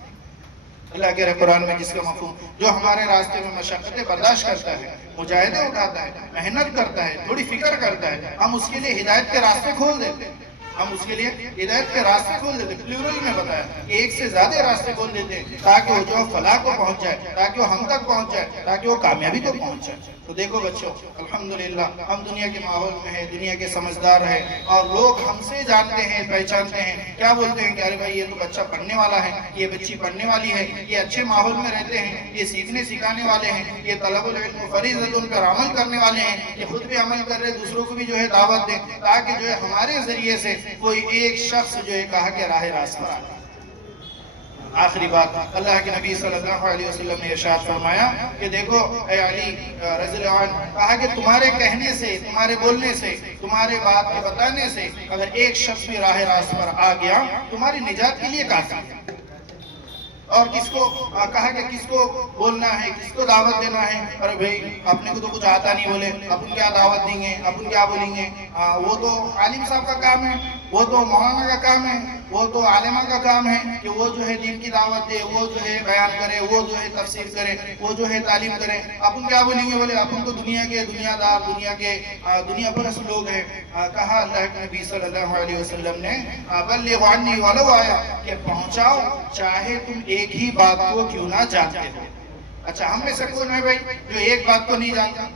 अल्लाह के कुरान में जिसका मफहूम, जो हमारे रास्ते में मशक्कतें बर्दाश्त करता है, मुजाहिदे उठाता है, मेहनत करता है, थोड़ी फिक्र करता है, हम उसके लिए हिदायत के रास्ते खोल देते हैं, हम उसके लिए हिदायत के रास्ते खोल देते, प्लूरल में बताया कि एक से ज्यादा रास्ते खोल देते हैं ताकि वो जो फलाह को पहुंच जाए, ताकि वो हम तक पहुंच जाए, ताकि वो कामयाबी को पहुंच जाए। तो देखो बच्चों अल्हम्दुलिल्लाह हम दुनिया के माहौल में है, दुनिया के समझदार है और लोग हमसे जानते हैं, पहचानते हैं, क्या बोलते हैं कि अरे भाई ये तो बच्चा पढ़ने वाला है, ये बच्ची पढ़ने वाली है, ये अच्छे माहौल में रहते हैं, ये सीखने सिखाने वाले हैं, ये तलबुल इल्म फरीज़तुन पर अमल करने वाले हैं, ये खुद भी अमल कर रहे, दूसरों को भी जो है दावत दें, ताकि जो है हमारे जरिए से कोई एक शख्स जो है कहा कि राह रास्त पर आए। आखिरी बात, अल्लाह के नबी सल्लल्लाहु अलैहि वसल्लम ने इरशाद फरमाया कि देखो ए अली रज़ियल्लाहु अन्हु, कहा कि तुम्हारे कहने से, तुम्हारे बोलने से, तुम्हारे बात के बताने से अगर एक शख्स भी राह रास्त पर आ गया तुम्हारी निजात के लिए काफी है। और किसको कहा कि किसको बोलना है, किसको दावत देना है, अरे भाई अपने को तो कुछ आता नहीं, बोले अपन क्या दावत देंगे, अपन क्या बोलेंगे, वो तो आलिम साहब का काम है, वो तो मौलाना का काम है, वो तो आलिमा का काम है कि वो जो है दीन की दावत दे, वो जो है बयान करे, वो जो है तफसीर करे, वो जो है तालीम करे, अपन क्या बोलेंगे, बोले अपन तो दुनिया के दुनियादार, दुनिया के दुनिया परस्त लोग हैं। कहा अल्लाह के नबी सल्लल्लाहु अलैहि वसल्लम ने बल्लिगु अन्नी वलो आया, कि पहुंचाओ चाहे तुम एक ही बात को क्यों ना जानते हो। अच्छा हम में से कौन है भाई जो एक बात को नहीं जानता,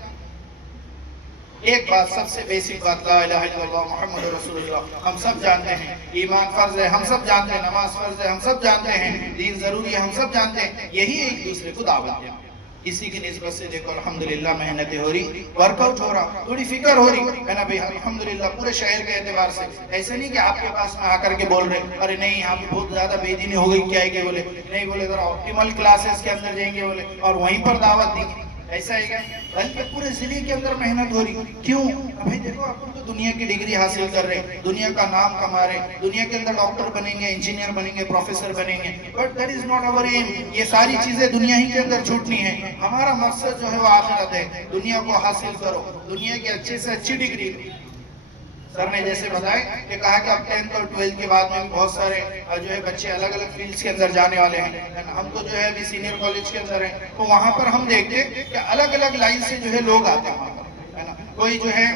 एक बात सबसे बेसिक बात ला इलाहा इल्लल्लाह मुहम्मद रसूलुल्लाह हम सब जानते हैं, ईमान फर्ज है हम सब जानते हैं, नमाज फर्ज है हम सब जानते हैं, दीन जरूरी है हम सब जानते हैं, यही एक दूसरे को दावत दें। इसी की निस्बत से देखो अल्हम्दुलिल्लाह मेहनतें हो रही, वर्कआउट हो रहा, थोड़ी फिक्र हो रही है ना भाई अल्हम्दुलिल्लाह पूरे शहर के एतबार से। ऐसे नहीं कि आपके पास में आकर के बोल रहे अरे नहीं यहाँ पे बहुत ज्यादा बेदीनी हो गई, क्या है कि बोले नहीं, बोले जरा ऑप्टिमल क्लासेस के अंदर जाएंगे बोले और वहीं पर दावत देंगे, ऐसा है क्या, बल्कि पूरे जिले के अंदर मेहनत हो रही। क्यों भाई देखो अपन तो दुनिया की डिग्री हासिल कर रहे, दुनिया का नाम कमा रहे, दुनिया के अंदर डॉक्टर बनेंगे, इंजीनियर बनेंगे, प्रोफेसर बनेंगे, but that is not our aim. ये सारी चीजें दुनिया ही के अंदर छूटनी है, हमारा मकसद जो है वो आखिरत है। दुनिया को हासिल करो, दुनिया की अच्छे से अच्छी डिग्री। सर ने जैसे बताया कि कहा कि अब 10th और 12th के बाद में बहुत सारे जो है बच्चे अलग अलग फील्ड्स के अंदर जाने वाले हैं। हम तो जो है अभी सीनियर कॉलेज के अंदर हैं, तो वहाँ पर हम देखते हैं कि अलग अलग लाइन से जो है लोग आते हैं वहाँ पर, है ना। कोई जो है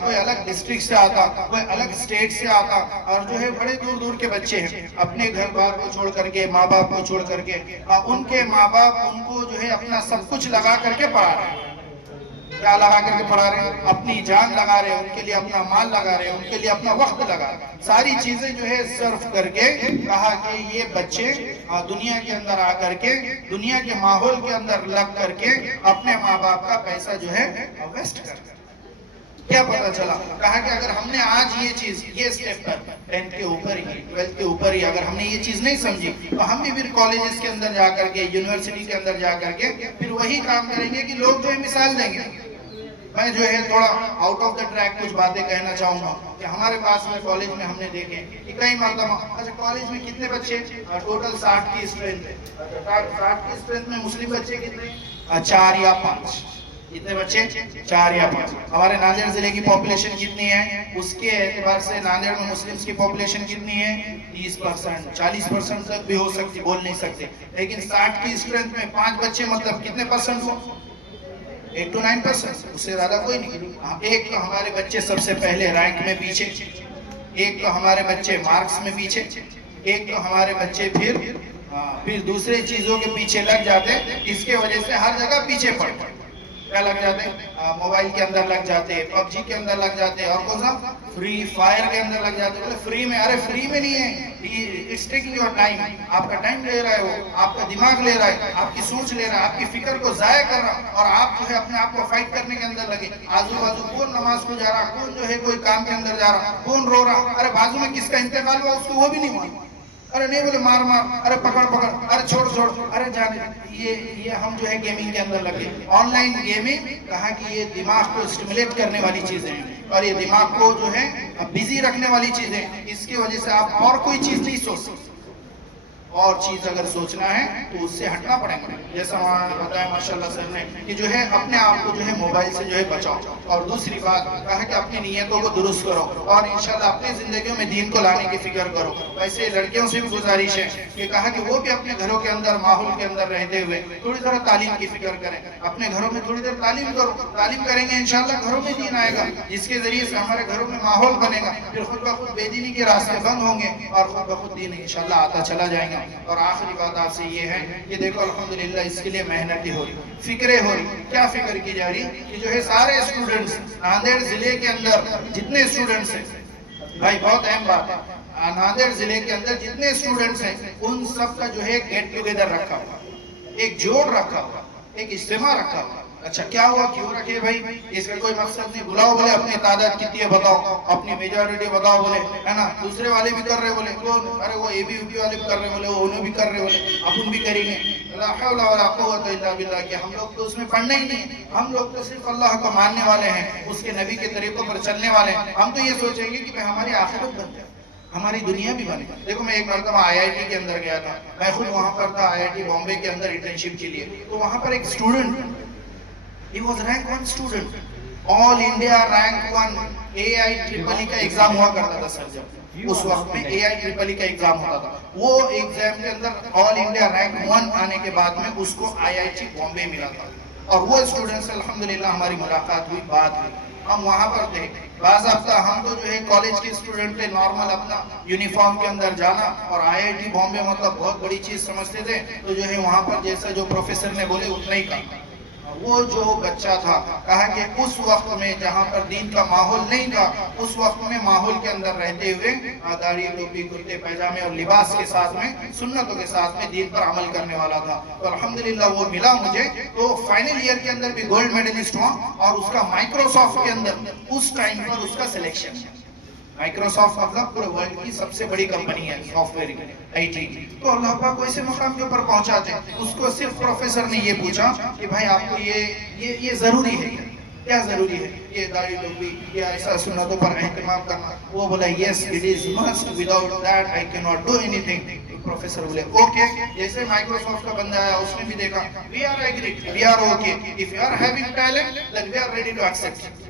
कोई अलग डिस्ट्रिक्ट से आता, कोई अलग स्टेट से आता, और जो है बड़े दूर दूर के बच्चे हैं अपने घर बार को छोड़ करके, माँ बाप को छोड़ करके, उनके माँ बाप उनको जो है अपना सब कुछ लगा करके पढ़ा रहे हैं। क्या लगा करके पढ़ा रहे हैं? अपनी जान लगा रहे हैं, उनके लिए अपना माल लगा रहे हैं, उनके लिए अपना वक्त लगा रहे हैं, सारी चीजें जो है सर्व करके। कहा कि ये बच्चे दुनिया के अंदर आकर के, दुनिया के माहौल के अंदर लग करके अपने माँ बाप का पैसा जो है वेस्ट कर। क्या पता चला? कहा कि अगर हमने आज ये स्टेप पर 10th के ऊपर ही 12th के ऊपर ही अगर हमने ये चीज नहीं समझी तो हम भी फिर कॉलेजेस के अंदर जा करके यूनिवर्सिटी के अंदर जा करके फिर वही काम करेंगे कि लोग जो है मिसाल देंगे। मैं जो है थोड़ा आउट ऑफ द ट्रैक कुछ बातें कहना चाहूंगा कि हमारे पास में कॉलेज में हमने देखे कि कई मरतबा, अच्छा कॉलेज में कितने बच्चे? टोटल 60 की स्ट्रेंथ है। 60 की स्ट्रेंथ में मुस्लिम बच्चे कितने? 4 या 5। कितने बच्चे? 4 या 5। हमारे नांदेड़ जिले की पॉपुलेशन कितनी है? उसके एतबार से नांदेड़ में मुस्लिम्स की पॉपुलेशन कितनी है? 30%, 40% तक भी हो सकती, बोल नहीं सकते। लेकिन 60 की स्ट्रेंथ में 5 बच्चे मतलब कितने परसेंट हो? 8 to 9%, उससे ज्यादा कोई नहीं। एक तो हमारे बच्चे सबसे पहले रैंक में पीछे, एक तो हमारे बच्चे मार्क्स में पीछे, एक तो हमारे बच्चे फिर दूसरे चीजों के पीछे लग जाते। इसके वजह से हर जगह पीछे पड़ते। क्या लग जाते? मोबाइल के अंदर लग जाते, PUBG के अंदर लग जाते, और कौन सा फ्री फायर के अंदर लग जाते। बोले फ्री में, अरे फ्री में नहीं है, इट्स टेकिंग योर टाइम। आपका टाइम ले रहा है वो, आपका दिमाग ले रहा है, आपकी सोच ले रहा है, आपकी फिक्र को जाया कर रहा है, और आप जो है अपने आप को फाइट करने के अंदर लगे। आजू बाजू कौन नमाज को जा रहा, कौन जो है कोई काम के अंदर जा रहा, कौन रो रहा, अरे बाजू में किसका इंतकाल हुआ उसको वो भी नहीं मालूम। अरे नहीं बोले मार मार, अरे पकड़ पकड़, अरे छोड़ छोड़, अरे जाने। ये हम जो है गेमिंग के अंदर लगे। ऑनलाइन गेमिंग कहा कि ये दिमाग को स्टिमुलेट करने वाली चीजें हैं और ये दिमाग को जो है बिजी रखने वाली चीजें। इसकी वजह से आप और कोई चीज नहीं सोच सकते। और चीज अगर सोचना है तो उससे हटना पड़ेगा। जैसा वहाँ बताया माशाल्लाह सर ने कि जो है अपने आप को जो है मोबाइल से जो है बचाओ। और दूसरी बात कहा कि अपनी नीयतों को दुरुस्त करो और इंशाल्लाह अपनी जिंदगियों में दीन को लाने की फिक्र करो। वैसे लड़कियों से भी गुजारिश है कि कहा कि वो भी अपने घरों के अंदर माहौल के अंदर रहते हुए थोड़ी थोड़ा तालीम की फिक्र करें। अपने घरों में थोड़ी देर तालीम करो, तालीम करेंगे इंशाल्लाह घरों में दीन आएगा, जिसके जरिए से हमारे घरों में माहौल बनेगा। फिर खुद ब खुद बेदीनी के रास्ते बंद होंगे और खुद ब खुद दीन इंशाल्लाह आता चला जाएगा। और आखिरी बात आपसे ये है कि देखो अल्हम्दुलिल्लाह इसके लिए मेहनत हो रही, फिक्रें हो रही। क्या फिक्र की जा रही कि जो है सारे स्टूडेंट्स नांदेड़ जिले के अंदर जितने स्टूडेंट्स हैं, भाई बहुत अहम बात है, नांदेड़ जिले के अंदर जितने स्टूडेंट्स हैं उन सब का जो है गेट टुगेदर रखा हुआ, एक जोड़ रखा हुआ, एक इज्तिमा रखा हुआ। अच्छा क्या हुआ, क्यों रखे भाई? इसका कोई मकसद नहीं। बुलाओ, बोले अपनी तादाद कितनी है बताओ, अपनी मेजॉरिटी बताओ, बोले है ना। दूसरे वाले भी कर रहे, बोले कौन, अरे वो ABVP वाले भी कर रहे, बोले वो उन्हें भी कर रहे, बोले अपन भी करेंगे। ला हौला वला कुव्वता इल्ला बिल्लाह कि हम लोग तो उसमें पढ़ना ही नहीं, हम लोग तो सिर्फ अल्लाह को मानने वाले हैं, उसके नबी के तरीकों पर चलने वाले हैं। हम तो ये सोचेंगे कि हमारी आखिरत बन जाए, हमारी दुनिया भी बने। देखो मैं एक मरतबा IIT के अंदर गया था, मैं खुद वहाँ पर था IIT बॉम्बे के अंदर इंटर्नशिप के लिए। तो वहाँ पर एक student, he was rank 1 student, all India rank 1 AIEEE का एग्जाम हुआ करता था सर। जब उस वक्त में AIEEE का एग्जाम होता था, वो एग्जाम के अंदर ऑल इंडिया रैंक 1 आने के बाद में उसको IIT बॉम्बे मिला था। और वो स्टूडेंट से अल्हम्दुलिल्लाह हमारी मुलाकात हुई, बात हुई, हम वहाँ पर थे। बाज़ाब्ता हम तो जो है कॉलेज के स्टूडेंट थे, नॉर्मल अपना यूनिफॉर्म के अंदर जाना, और IIT बॉम्बे मतलब बहुत बड़ी चीज समझते थे। तो जो है वहाँ पर जैसा जो प्रोफेसर ने बोले उतना ही काम। वो जो बच्चा था कहा कि उस वक्त में जहाँ पर दीन का माहौल नहीं था, उस वक्त में माहौल के अंदर रहते हुए दाढ़ी टोपी कुर्ते पैजामे और लिबास के साथ में सुन्नतों के साथ में दीन पर अमल करने वाला था। तो अल्हम्दुलिल्लाह वो मिला मुझे। तो फाइनल ईयर के अंदर भी गोल्ड मेडलिस्ट हुआ और उसका माइक्रोसॉफ्ट के अंदर उस टाइम पर उसका सिलेक्शन। माइक्रोसॉफ्ट मतलब पूरे वर्ल्ड की सबसे बड़ी कंपनी है सॉफ्टवेयर की, IT की। तो अल्लाह पाक को ऐसे मकाम के ऊपर पहुंचाते। उसको सिर्फ प्रोफेसर ने ये पूछा कि भाई आपको ये जरूरी है, क्या जरूरी है, ये दाढ़ी टोपी या ऐसा सुन्नतों पर एहतमाम करना? वो बोला yes it is must, without that I can not do anything. Professor बोले ओके। जैसे माइक्रोसॉफ्ट का बंदा आया, उसने भी देखा, we are agreed, we are okay, if you are having talent then we are ready to accept.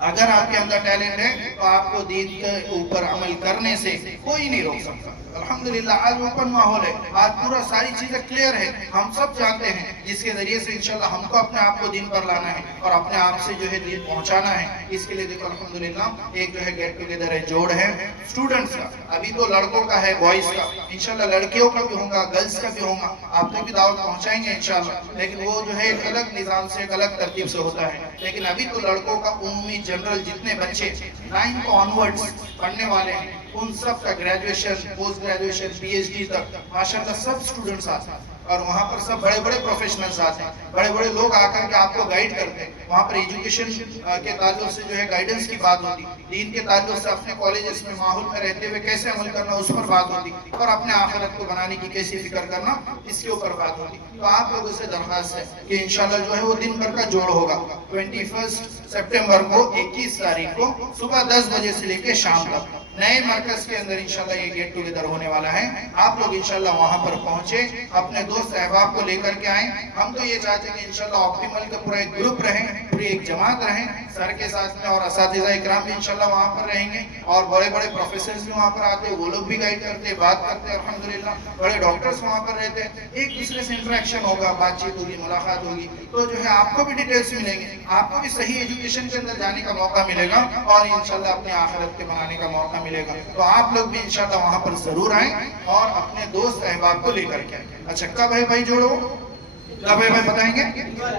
अगर आपके अंदर टैलेंट है तो आपको दीन के ऊपर अमल करने से कोई नहीं रोक सकता। अल्हम्दुलिल्लाह आज ओपन माहौल है, आज पूरा सारी चीजें क्लियर है, हम सब जानते हैं, जिसके जरिए से इंशाल्लाह हमको अपने आप को दीन पर लाना है और अपने आप से जो है दीन पहुंचाना है। इसके लिए देखो अल्हम्दुलिल्लाह एक जो है गेट टुगेदर है, जोड़ है स्टूडेंट्स का। अभी तो लड़कों का है, बॉयज का, इंशाल्लाह लड़कियों का भी होगा, गर्ल्स का भी होगा, आप तक भी दावत पहुंचाएंगे इंशाल्लाह। लेकिन वो जो है एक अलग निजाम से, एक अलग तरतीब से होता है। लेकिन अभी तो लड़कों का उम्मी जनरल जितने बच्चे 9 ऑनवर्ड्स पढ़ने वाले हैं, उन सब का ग्रेजुएशन, पोस्ट ग्रेजुएशन, PhD तक माशाल्लाह सब स्टूडेंट्स आते हैं और वहाँ पर सब बड़े बड़े प्रोफेशनल्स आते हैं, बड़े बड़े लोग आकर के आपको गाइड करते हैं। वहाँ पर एजुकेशन के ताल्लुक से जो है गाइडेंस की बात होती, दीन के ताल्लुक से अपने कॉलेजेस में माहौल में रहते हुए कैसे अमल करना उस पर बात होती, और अपने आखिरत को बनाने की कैसी फिक्र करना इसके ऊपर बात होती। तो आप लोगों से दरख्वास्त है कि इंशाल्लाह जो है वो दिन भर का जोड़ होगा। 21 सितंबर को 21 तारीख को सुबह 10 बजे से लेकर शाम तक नए मरकज के अंदर इंशाल्लाह ये गेट टुगेदर होने वाला है। आप लोग इंशाल्लाह वहां पर पहुंचे, अपने दोस्त अहबाब को लेकर के आए। हम तो ये चाहते हैं कि इंशाल्लाह ऑप्टिमल का पूरा एक ग्रुप रहे, पूरी एक जमात रहे, सर के साथ में, और असातिज़ा इकराम भी इंशाल्लाह वहां पर रहेंगे, और बड़े बड़े प्रोफेसर्स भी वहां पर आते हैं, वो लोग भी गाइड करते, बात करते, अल्हम्दुलिल्लाह बड़े डॉक्टर्स वहां पर रहते हैं। एक दूसरे से इंटरेक्शन होगा, बातचीत होगी, मुलाकात होगी, तो जो है आपको भी डिटेल्स मिलेंगे, आपको भी सही एजुकेशन के अंदर जाने का मौका मिलेगा, और इंशाल्लाह अपने आखिरत के बनाने का मौका मिलेगा। तो आप लोग भी इंशाल्लाह वहां पर जरूर आए और अपने दोस्त अहबाब को लेकर के आए। अच्छा कब है भाई जोड़ो, कब है भाई बताएंगे?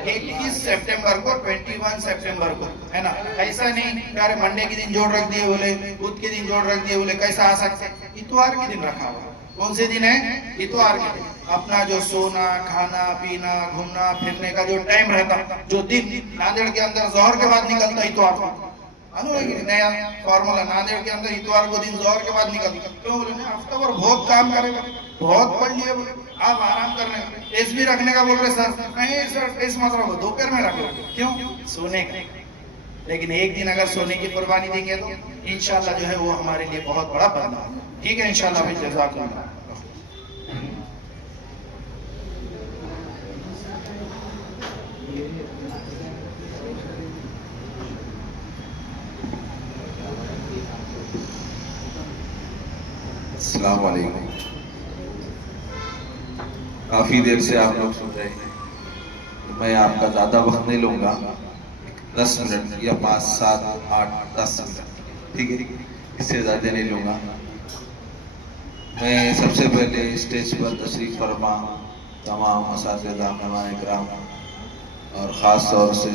21 सितंबर को, 21 सितंबर को, है ना? ऐसा नहीं यार मंडे के दिन जोड़ रख दिए बोले, बुध के दिन जोड़ रख दिए बोले, कैसा आ सकते? इतवार के दिन रखा हुआ। कौन से दिन है? इतवार के दिन। अपना जो सोना, खाना, पीना, घूमना फिरने का जो टाइम रहता, जो दिन नांदेड़ के अंदर जोहर के बाद निकलता इतवार को, नया फॉर्मूला, नांदेड़ के अंदर इतवार को दिन जोहर के बाद निकलता। क्यों बोले ना, हफ्ता भर बहुत काम करेगा, बहुत पढ़ लिए बोले, आप आराम कर रहे हैं, टेस्ट भी रखने का बोल रहे सर, नहीं सर टेस्ट मत रखो, दोपहर में रखो। क्यों? सोने का। लेकिन एक दिन अगर सोने की कुर्बानी देंगे तो इंशाल्लाह जो है वो हमारे लिए बहुत बड़ा बदलाव। ठीक है इंशाल्लाह भाई, जज़ाकल्लाह। अस्सलाम वालेकुम। काफ़ी देर से आप लोग सुन रहे हैं, मैं आपका ज़्यादा वक्त नहीं लूँगा, 10 मिनट या 5, 7, 8, 10 मिनट, ठीक है, इससे ज़्यादा नहीं लूँगा। मैं सबसे पहले स्टेज पर तशरीफ़ फरमा तमाम असातिज़ा मेहमान इकराम और ख़ास तौर से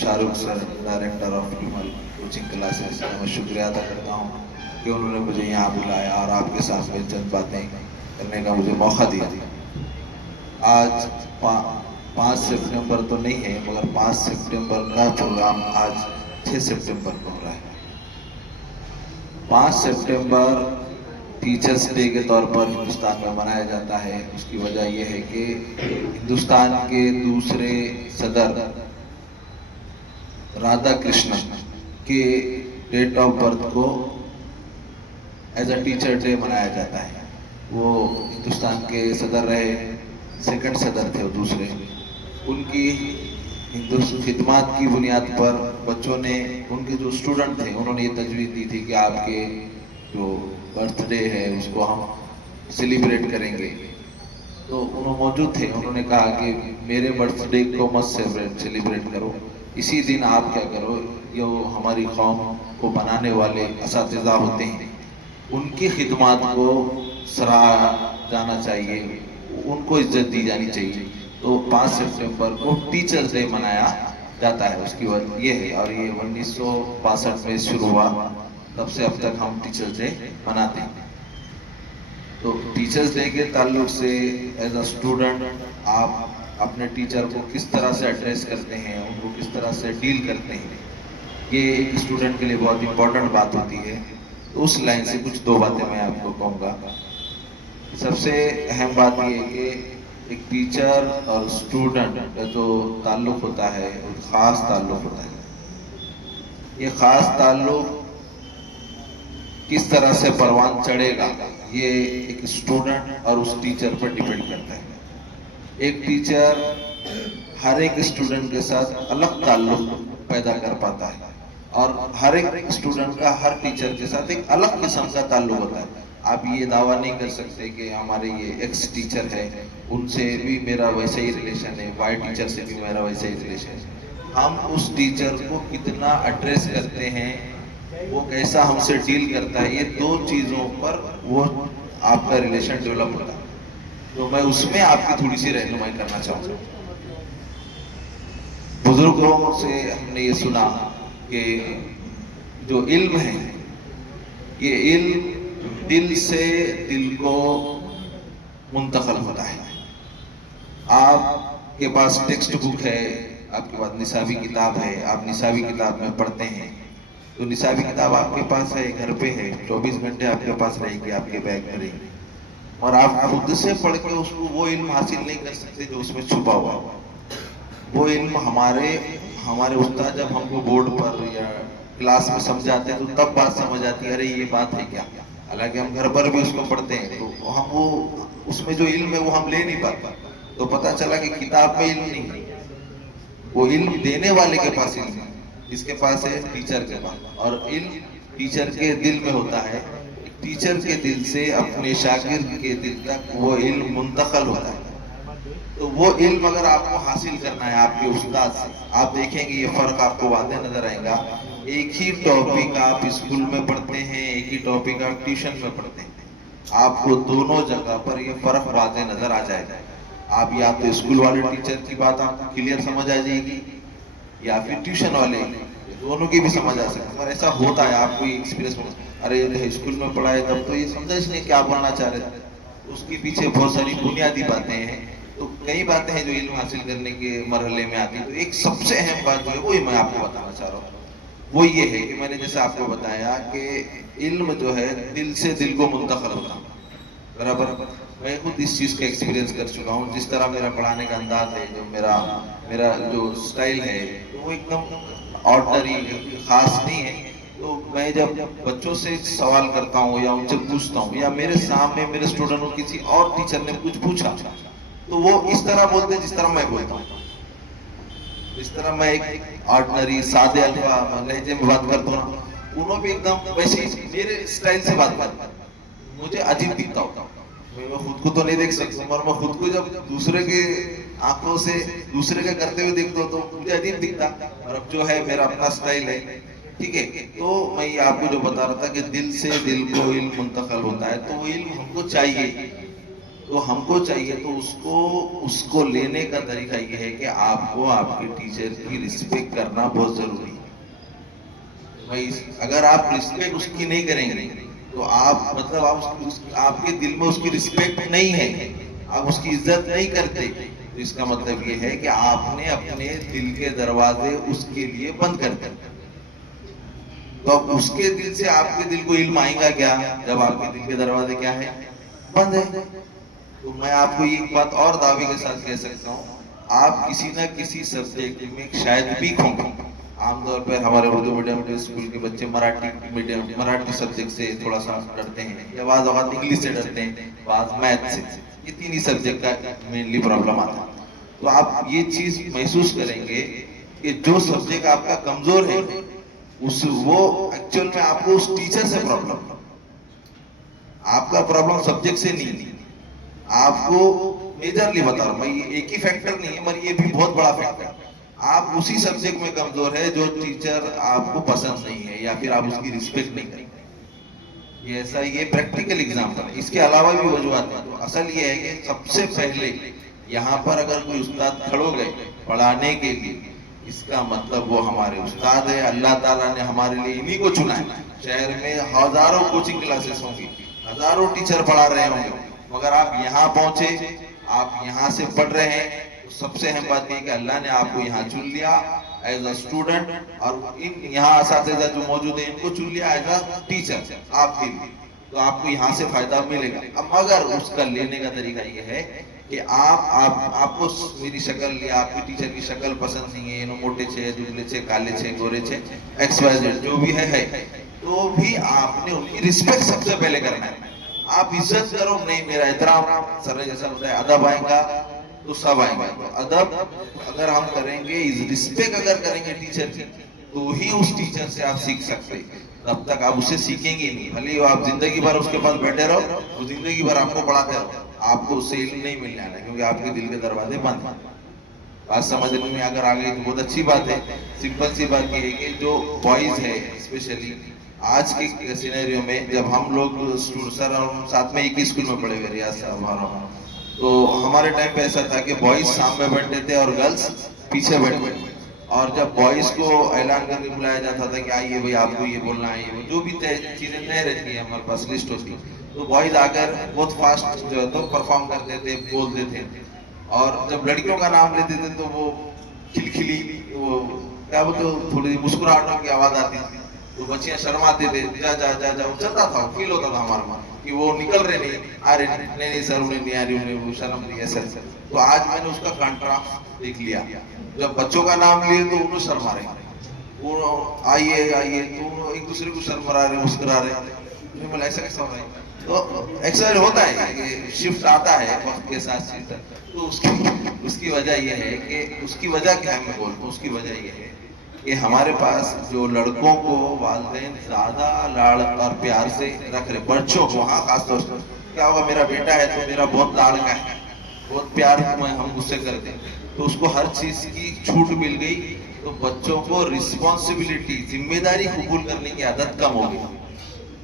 Shahrukh sir, director of human coaching classes, मैं शुक्रिया अदा करता हूँ कि उन्होंने मुझे यहाँ बुलाया और आपके साथ में चंद बातें करने का मुझे मौका दिया। आज 5 सितंबर तो नहीं है, मगर 5 सितंबर का प्रोग्राम आज 6 सितंबर को हो रहा है। 5 सितंबर टीचर्स डे के तौर पर हिंदुस्तान में मनाया जाता है। उसकी वजह यह है कि हिंदुस्तान के दूसरे सदर राधा कृष्णन के डेट ऑफ बर्थ को एज अ टीचर डे मनाया जाता है। वो हिंदुस्तान के सदर रहे, सेकंड सदर थे वो दूसरे। उनकी खिदमत की बुनियाद पर बच्चों ने, उनके जो स्टूडेंट थे, उन्होंने ये तजवीज़ दी थी कि आपके जो बर्थडे है उसको हम सेलिब्रेट करेंगे। तो उन्होंने मौजूद थे, उन्होंने कहा कि मेरे बर्थडे को मत सेलिब्रेट करो, इसी दिन आप क्या करो, जो हमारी कौम को बनाने वाले असातिज़ा होते हैं उनकी खिदमत को सराहा जाना चाहिए, उनको इज्जत दी जानी चाहिए। तो 5 सितंबर को टीचर्स डे मनाया जाता है। उसकी वजह ये है, और ये 1962 में शुरू हुआ, तब से अब तक हम टीचर्स डे मनाते हैं। तो टीचर्स डे के ताल्लुक से एज अ स्टूडेंट आप अपने टीचर को किस तरह से एड्रेस करते हैं, उनको किस तरह से डील करते हैं, ये एक स्टूडेंट के लिए बहुत इंपॉर्टेंट बात होती है। तो उस लाइन से कुछ 2 बातें मैं आपको कहूँगा। सबसे अहम बात ये है कि एक टीचर और स्टूडेंट का जो ताल्लुक़ होता है वो ख़ास ताल्लुक़ होता है। ये ख़ास ताल्लुक़ किस तरह से परवान चढ़ेगा, ये एक स्टूडेंट और उस टीचर पर डिपेंड करता है। एक टीचर हर एक स्टूडेंट के साथ अलग ताल्लुक़ पैदा कर पाता है, और हर एक स्टूडेंट का हर टीचर के साथ एक अलग किस्म का ताल्लुक़ होता है। आप ये दावा नहीं कर सकते कि हमारे ये एक्स टीचर है, उनसे भी मेरा वैसा ही रिलेशन है, वाई टीचर से भी मेरा वैसा ही रिलेशन है। हम उस टीचर को कितना एड्रेस करते हैं, वो कैसा हमसे डील करता है, ये 2 चीज़ों पर वो आपका रिलेशन डेवलप होता है। तो मैं उसमें आपकी थोड़ी सी रहनुमाई करना चाहूँगा। बुजुर्गों से हमने ये सुना कि जो इल्म है ये इल्म दिल से दिल को मुंतकिल होता है। आपके पास टेक्स्ट बुक है, आपके पास निसाबी किताब है, आप निसाबी किताब में पढ़ते हैं, तो निसाबी किताब आपके पास है, घर पे है, 24 घंटे आपके पास रहेगी, आपके बैग में रहेगी, और आप खुद से पढ़ के उसको वो इल्म हासिल नहीं कर सकते जो उसमें छुपा हुआ है। वो इल्म हमारे उस्ताद जब हमको बोर्ड पर या क्लास में समझाते हैं तो तब बात समझ आती है, अरे ये बात है क्या। हालांकि हम घर पर भी उसको पढ़ते हैं तो हम वो उसमें जो इल्म है वो हम ले नहीं पाते, तो पता चला कि किताब में इल्म नहीं है, वो इल्म देने वाले के पास इल्म है, जिसके पास है टीचर के पास। और इल्म टीचर के दिल में होता है, टीचर के दिल से अपने शागिर्द के दिल तक वो इल्म मुंतकिल होता है। तो वो इल्म अगर आपको हासिल करना है आपके उस्ताद से, आप देखेंगे ये फर्क आपको वाज़ेह नजर आएगा। एक ही टॉपिक आप स्कूल में पढ़ते हैं, एक ही टॉपिक आप ट्यूशन में पढ़ते हैं, आपको दोनों जगह पर ये फर्क वाज़ेह नजर आ जाएगा। आप या तो स्कूल वाले टीचर की बात आपको क्लियर समझ आ जाएगी, या फिर ट्यूशन वाले, दोनों की भी समझ आ सकती है। और ऐसा होता है, आपको एक्सपीरियंस, अरे स्कूल में पढ़ाए तब तो ये समझा इसने क्या पढ़ना चाह रहे थे, उसके पीछे बहुत सारी बुनियादी बातें हैं। तो कई बातें हैं जो इल्म हासिल करने के मरहले में आती है। तो एक सबसे अहम बात जो है वो मैं आपको बताना चाह रहा हूँ, वो ये है कि मैंने जैसे आपको बताया कि इल्म जो है दिल से दिल को मुंतकिल होता है, बराबर। मैं खुद इस चीज़ का एक्सपीरियंस कर चुका हूँ। जिस तरह मेरा पढ़ाने का अंदाज है, जो मेरा जो स्टाइल है, तो वो एकदम ऑर्डिनरी खास नहीं है। तो मैं जब बच्चों से सवाल करता हूँ या उनसे पूछता हूँ, या मेरे सामने मेरे स्टूडेंट को किसी और टीचर ने कुछ पूछा, तो वो इस तरह बोलते हैं जिस तरह मैं बोलता हूँ। इस तरह मैं एक ऑर्डिनरी सादे अल्फा लहजे में बात करता हूँ, उन्होंने भी एकदम वैसे मेरे स्टाइल से बात करता, मुझे अजीब दिखता होता। मैं खुद को तो नहीं देख सकता, और मैं खुद को जब दूसरे के आंखों से दूसरे के करते हुए देखता हूँ तो मुझे अजीब दिखता। और अब जो है मेरा अपना स्टाइल है, ठीक है। तो मैं ये आपको जो बता रहा था कि दिल से दिल को इल्म मुंतकिल होता है, तो वो इल्म हमको चाहिए, तो उसको लेने का तरीका ये है कि आपको आपके टीचर की रिस्पेक्ट करना बहुत जरूरी है। अगर आप रिस्पेक्ट उसकी नहीं करेंगे तो आप मतलब आपके दिल में उसकी रिस्पेक्ट नहीं है, आप उसकी इज्जत नहीं करते, तो इसका मतलब ये है कि आपने अपने दिल के दरवाजे उसके लिए बंद कर दिए। तो अब उसके दिल से आपके दिल को इल्म आएगा क्या, जब आपके दिल के दरवाजे क्या है, बंद है। तो मैं आपको एक बात और दावे के साथ कह सकता हूँ, आप किसी न किसी सब्जेक्ट में शायद वीक होंगे। आमतौर पर हमारे उर्दू मीडियम स्कूल के बच्चे मराठी सब्जेक्ट से थोड़ा सा डरते हैं, या बाद वक्त इंग्लिश से डरते हैं, बाद मैथ से। ये तीन ही सब्जेक्ट का मेनली प्रॉब्लम आता है। तो आप ये चीज महसूस करेंगे कि जो सब्जेक्ट आपका कमजोर है वो एक्चुअल में आपको उस टीचर से प्रॉब्लम, आपका प्रॉब्लम सब्जेक्ट से नहीं। आपको मेजरली बता रहा हूं मैं, ये एक ही फैक्टर नहीं है, मगर ये भी बहुत बड़ा फैक्टर। आप उसी सब्जेक्ट में कमजोर है जो टीचर आपको पसंद नहीं है, या फिर आप उसकी रिस्पेक्ट नहीं करेंगे। ये ऐसा, ये प्रैक्टिकल एग्जाम्पल है। इसके अलावा भी वजूहत है। तो असल ये है कि सबसे पहले यहाँ पर अगर कोई उस्ताद खड़ो गए पढ़ाने के लिए, इसका मतलब वो हमारे उस्ताद है। अल्लाह ताला ने हमारे लिए इन्हीं को चुना है। शहर में हजारों कोचिंग क्लासेस होंगी, हजारों टीचर पढ़ा रहे होंगे, मगर आप यहाँ पहुंचे, आप यहाँ से पढ़ रहे हैं, तो सबसे अहम बात यह कि अल्लाह ने आपको यहाँ चुन लिया एज अ स्टूडेंट, और इन यहाँ असातिज़ा जो मौजूद है इनको चुन लिया एज अ टीचर आपके लिए। तो आपको यहाँ से फायदा मिलेगा। अब मगर उसका लेने का तरीका ये है कि आपको मेरी शक्ल या आपके टीचर की शक्ल पसंद नहीं है, मोटे छे, दुबले छे, काले छे, गोरे छे, XYZ जो भी है, तो भी आपने उनकी रिस्पेक्ट सबसे पहले करना है। आप इज्जत करो, नहीं मेरा एहतराम, सर ने जैसा बताया अदब आएगा तो सब आएगा। तो अदब अगर हम करेंगे, रिस्पेक्ट अगर करेंगे टीचर की, तो ही उस टीचर से आप सीख सकते। तब तक आप उससे सीखेंगे नहीं, भले आप जिंदगी भर उसके पास बैठे रहो, वो जिंदगी भर आपको पढ़ाते रहो, आपको उससे इल्म नहीं मिलने आना, क्योंकि आपके दिल के दरवाजे बंद हैं। बात समझने में अगर आ गई तो बहुत अच्छी बात है। सिंपल सी बात ये है कि जो बॉयज है, स्पेशली आज के सिनेरियो में, जब हम लोग सर हम साथ में एक ही स्कूल में पढ़े हुए, रियाज साहब, तो हमारे टाइम पे ऐसा था कि बॉयज सामने बैठते थे और गर्ल्स पीछे बैठते थे। और जब बॉयज को ऐलान करके बुलाया जाता था कि आइए भाई आपको ये बोलना है, वो जो भी चीजें तय रहती है हमारे पास लिस्ट होती है, तो बॉयज आकर बहुत फास्ट जो है तो परफॉर्म करते थे, बोलते थे। और जब लड़कियों का नाम लेते थे तो वो खिलखिली, वो क्या बोलते, थोड़ी मुस्कुराहटों की आवाज आती थी, तो बच्चियां शर्माते थे, जा जा जा जा, चलता था, फील होता था हमारा कि वो निकल रहे नहीं, आ रहे नहीं, नहीं सर उन्हें नहीं आ रही, उन्हें वो शर्म नहीं है सर। तो आज मैंने उसका कंट्रास्ट देख लिया, जब बच्चों का नाम लिए तो उन्हें शर्मा रहे, वो आइए आइए तो एक दूसरे को शर्मा रहे, मुस्कुरा रहे, मतलब ऐसा कैसा हो रहा है। तो एक्सर होता है, ये शिफ्ट आता है वक्त के साथ शिफ्ट, तो उसकी वजह यह है कि उसकी वजह क्या है, मैं बोलूँ उसकी वजह यह है कि हमारे पास जो लड़कों को वालिदैन ज्यादा लाड़ और प्यार से रख रहे, बच्चों को, हाँ खासतौर से क्या होगा, मेरा बेटा है तो मेरा बहुत लाड़ का है, बहुत प्यार में हम गुस्से करते हैं, तो उसको हर चीज की छूट मिल गई, तो बच्चों को रिस्पॉन्सिबिलिटी, जिम्मेदारी कबूल करने की आदत कम हो गई।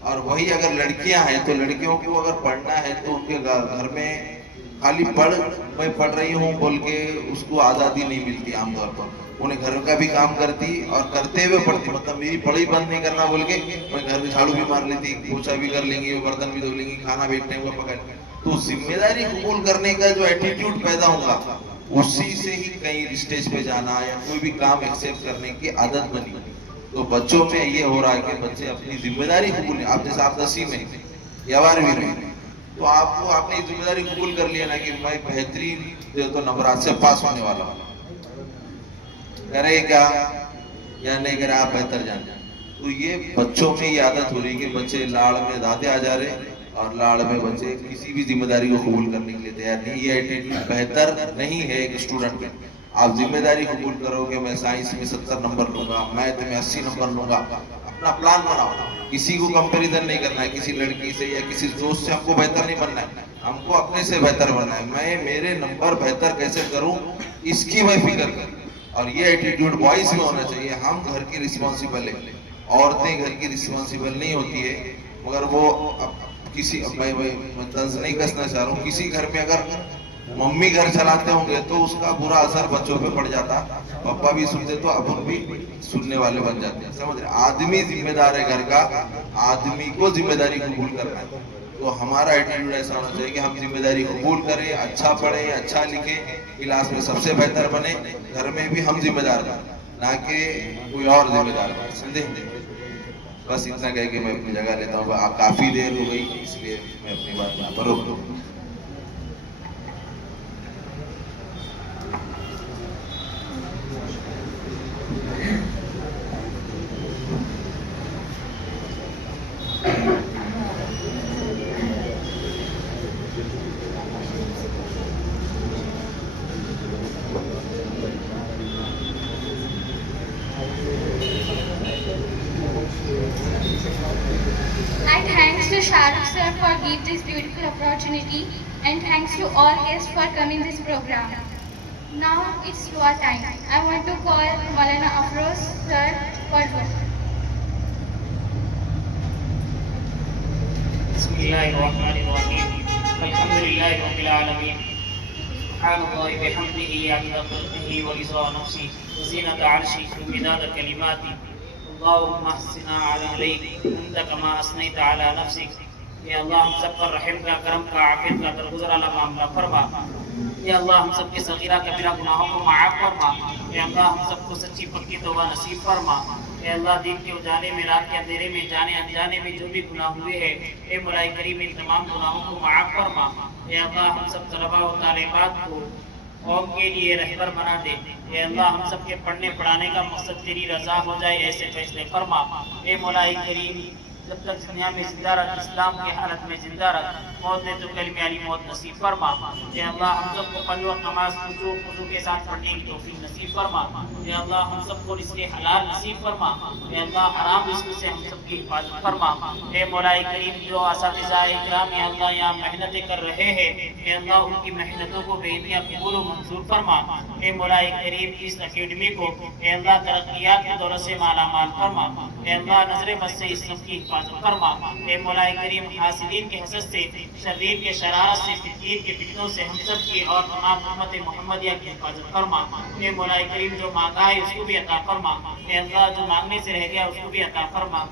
और वही अगर लड़कियां हैं तो लड़कियों को अगर पढ़ना है तो उनके घर में खाली मैं पढ़ रही हूँ बोल के उसको आज़ादी नहीं मिलती आमतौर पर, उन्हें घर का भी काम करती और करते हुए पढ़ती, मतलब मेरी पढ़ाई बंद नहीं करना बोल के मैं घर में झाड़ू भी मार लेती, पोछा भी कर लेंगी, बर्तन भी धो लेंगी, खाना भी टाइम पर पका। तो जिम्मेदारी कबूल करने का जो एटीट्यूड पैदा होगा उसी से ही कहीं स्टेज पे जाना या कोई भी काम एक्सेप्ट करने की आदत बनी। तो बच्चों में ये हो रहा है कि बच्चे अपनी जिम्मेदारी कबूल, आप जैसे आप 10वीं में या 12वीं में, तो आपको आपने जिम्मेदारी कबूल कर लिया ना कि मैं बेहतरीन जो तो नंबरात से पास होने वाला हूँ, करेगा या नहीं करे आप बेहतर जान जाए। तो ये बच्चों में ये आदत हो रही है कि बच्चे लाड़ में दादे आ जा रहे और लाड़ में बच्चे किसी भी जिम्मेदारी को कबूल करने के लिए तैयार नहीं। ये एटीट्यूड बेहतर नहीं है एक स्टूडेंट में। आप जिम्मेदारी कबूल करोगे, मैं साइंस में 70 नंबर लूंगा, मैथ में 80 नंबर लूंगा, अपना प्लान बनाओ, किसी को कंपैरिजन नहीं करना है किसी लड़की से या किसी दोस्त से, हमको बेहतर नहीं बनना है, हमको अपने से बेहतर बनना है, मैं मेरे नंबर बेहतर कैसे करूं इसकी मैं फिक्र करूं। और ये एटीट्यूड बॉयज में होना चाहिए। हम घर की रिस्पॉन्सिबल है, औरतें घर की रिस्पॉन्सिबल नहीं होती है, मगर वो किसी, मैं तंज नहीं कसना चाह रहा हूँ, किसी घर में अगर मम्मी घर चलाते होंगे तो उसका बुरा असर बच्चों पे पड़ जाता, पापा भी सुनते तो अपन भी सुनने वाले बन जाते हैं, समझ रहे। आदमी जिम्मेदार है घर का, आदमी को जिम्मेदारी कबूल करना है। तो हमारा एटीट्यूड ऐसा होना चाहिए कि हम जिम्मेदारी कबूल करें, अच्छा पढ़े, अच्छा लिखे, क्लास में सबसे बेहतर बने, घर में भी हम जिम्मेदार बने, ना कि कोई और जिम्मेदार बने, समझे। बस इतना कह के मैं अपनी जगह लेता हूँ, काफी देर हो गई इसलिए मैं अपनी बात यहाँ पर रोक दूँ। And thanks to Shahrukh sir for giving this beautiful opportunity, and thanks to all guests for coming this program. Now it's your time. I want to call Maulana Afroz sir for work. बिस्मिल्लाहिर्रहमानिर्रहीम। अल्हम्दुलिल्लाहि रब्बिल आलमीन। सुब्हानल्लाहि बिहम्दिही अदद खल्क़िही व रिज़ा नफ्सी व ज़ीनत अर्शिही व मिदाद कलिमाती। अल्लाहुम्मा हस्सिना अलैक अंत कमा असनैत अला नफ्सिक। या अल्लाह हम सब पर रहम का, करम का, आफियत का दरगुजर वाला मामला फरमा। या अल्लाह हम सब के सगीरा कबीरा गुनाहों को माफ़ फरमा। या अल्लाह हम सबको सच्ची पक्की तौबा नसीब फरमा। या अल्लाह दिन के उजाले में, रात के अंधेरे में, जाने अनजाने में जो भी गुनाह हुए हैं, ए मौला करीम इन तमाम गुनाहों को माफ़ फरमा। या अल्लाह हम सब तलबा व तालिबात को कौम के लिए रहबर बना दे। या अल्लाह हम सब के पढ़ने पढ़ाने का मकसद तेरी रज़ा हो जाए, ऐसे फैसले फरमा। ए मौला करीम जब तक दुनिया में जिंदा रख, इस्लाम की हालत में जिंदा रख, मौत में तो कलमे वाली मौत नसीब फरमा। या अल्लाह हम सबको पांच वक्त नमाज खुशू के साथ पढ़ने की तौफीक नसीब फरमा। या अल्लाह हम सबको रिज़्क़े हलाल नसीब फरमा। या अल्लाह हराम रिज़्क़ से हम सबकी हिफाजत फरमा। ए मौला करीम जो असातिज़ा इकराम या अल्लाह यहाँ मेहनतें कर रहे हैं, या अल्लाह उनकी मेहनतों को बेइंतहा कबूल व मंजूर फरमा। ए मौला करीम इस अकेडमी को या अल्लाह तरक्कियात के दौर से माला माल फरमा। ए अल्लाह नजर बद से इस सब की हिफाजत फरमा। ए मौला करीम हासिदीन के हसद से, शरीर के शरारत से, फितनीर के फितनों से हम सब की और तमाम उम्मत मोहम्मदिया की हिफाजत फरमा। ए मौला करीम जो मांगा है उसको भी अता फरमा। ए अल्लाह जो मांगने से रह गया उसको भी अता फरमा।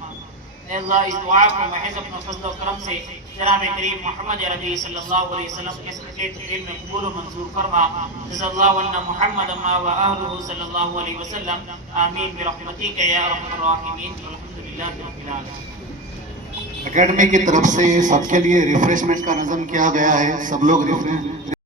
अल्लाह इस दुआ को महज अपने फजल और करम से जनाब करीम मोहम्मद अरबी सल्लल्लाहु अलैहि वसल्लम के सदक़े तक़रीब में कबूल और मंजूर फरमा। जज़ल्लाहु अन्ना मुहम्मद व अहलुहु सल्लल्लाहु अलैहि वसल्लम। आमीन बिरहमतिका या अरहमर राहिमीन। अल्हम्दुलिल्लाहि रब्बिल आलमीन। एकेडमी की तरफ से सबके लिए रिफ्रेशमेंट का नज़म किया गया है। सब लोग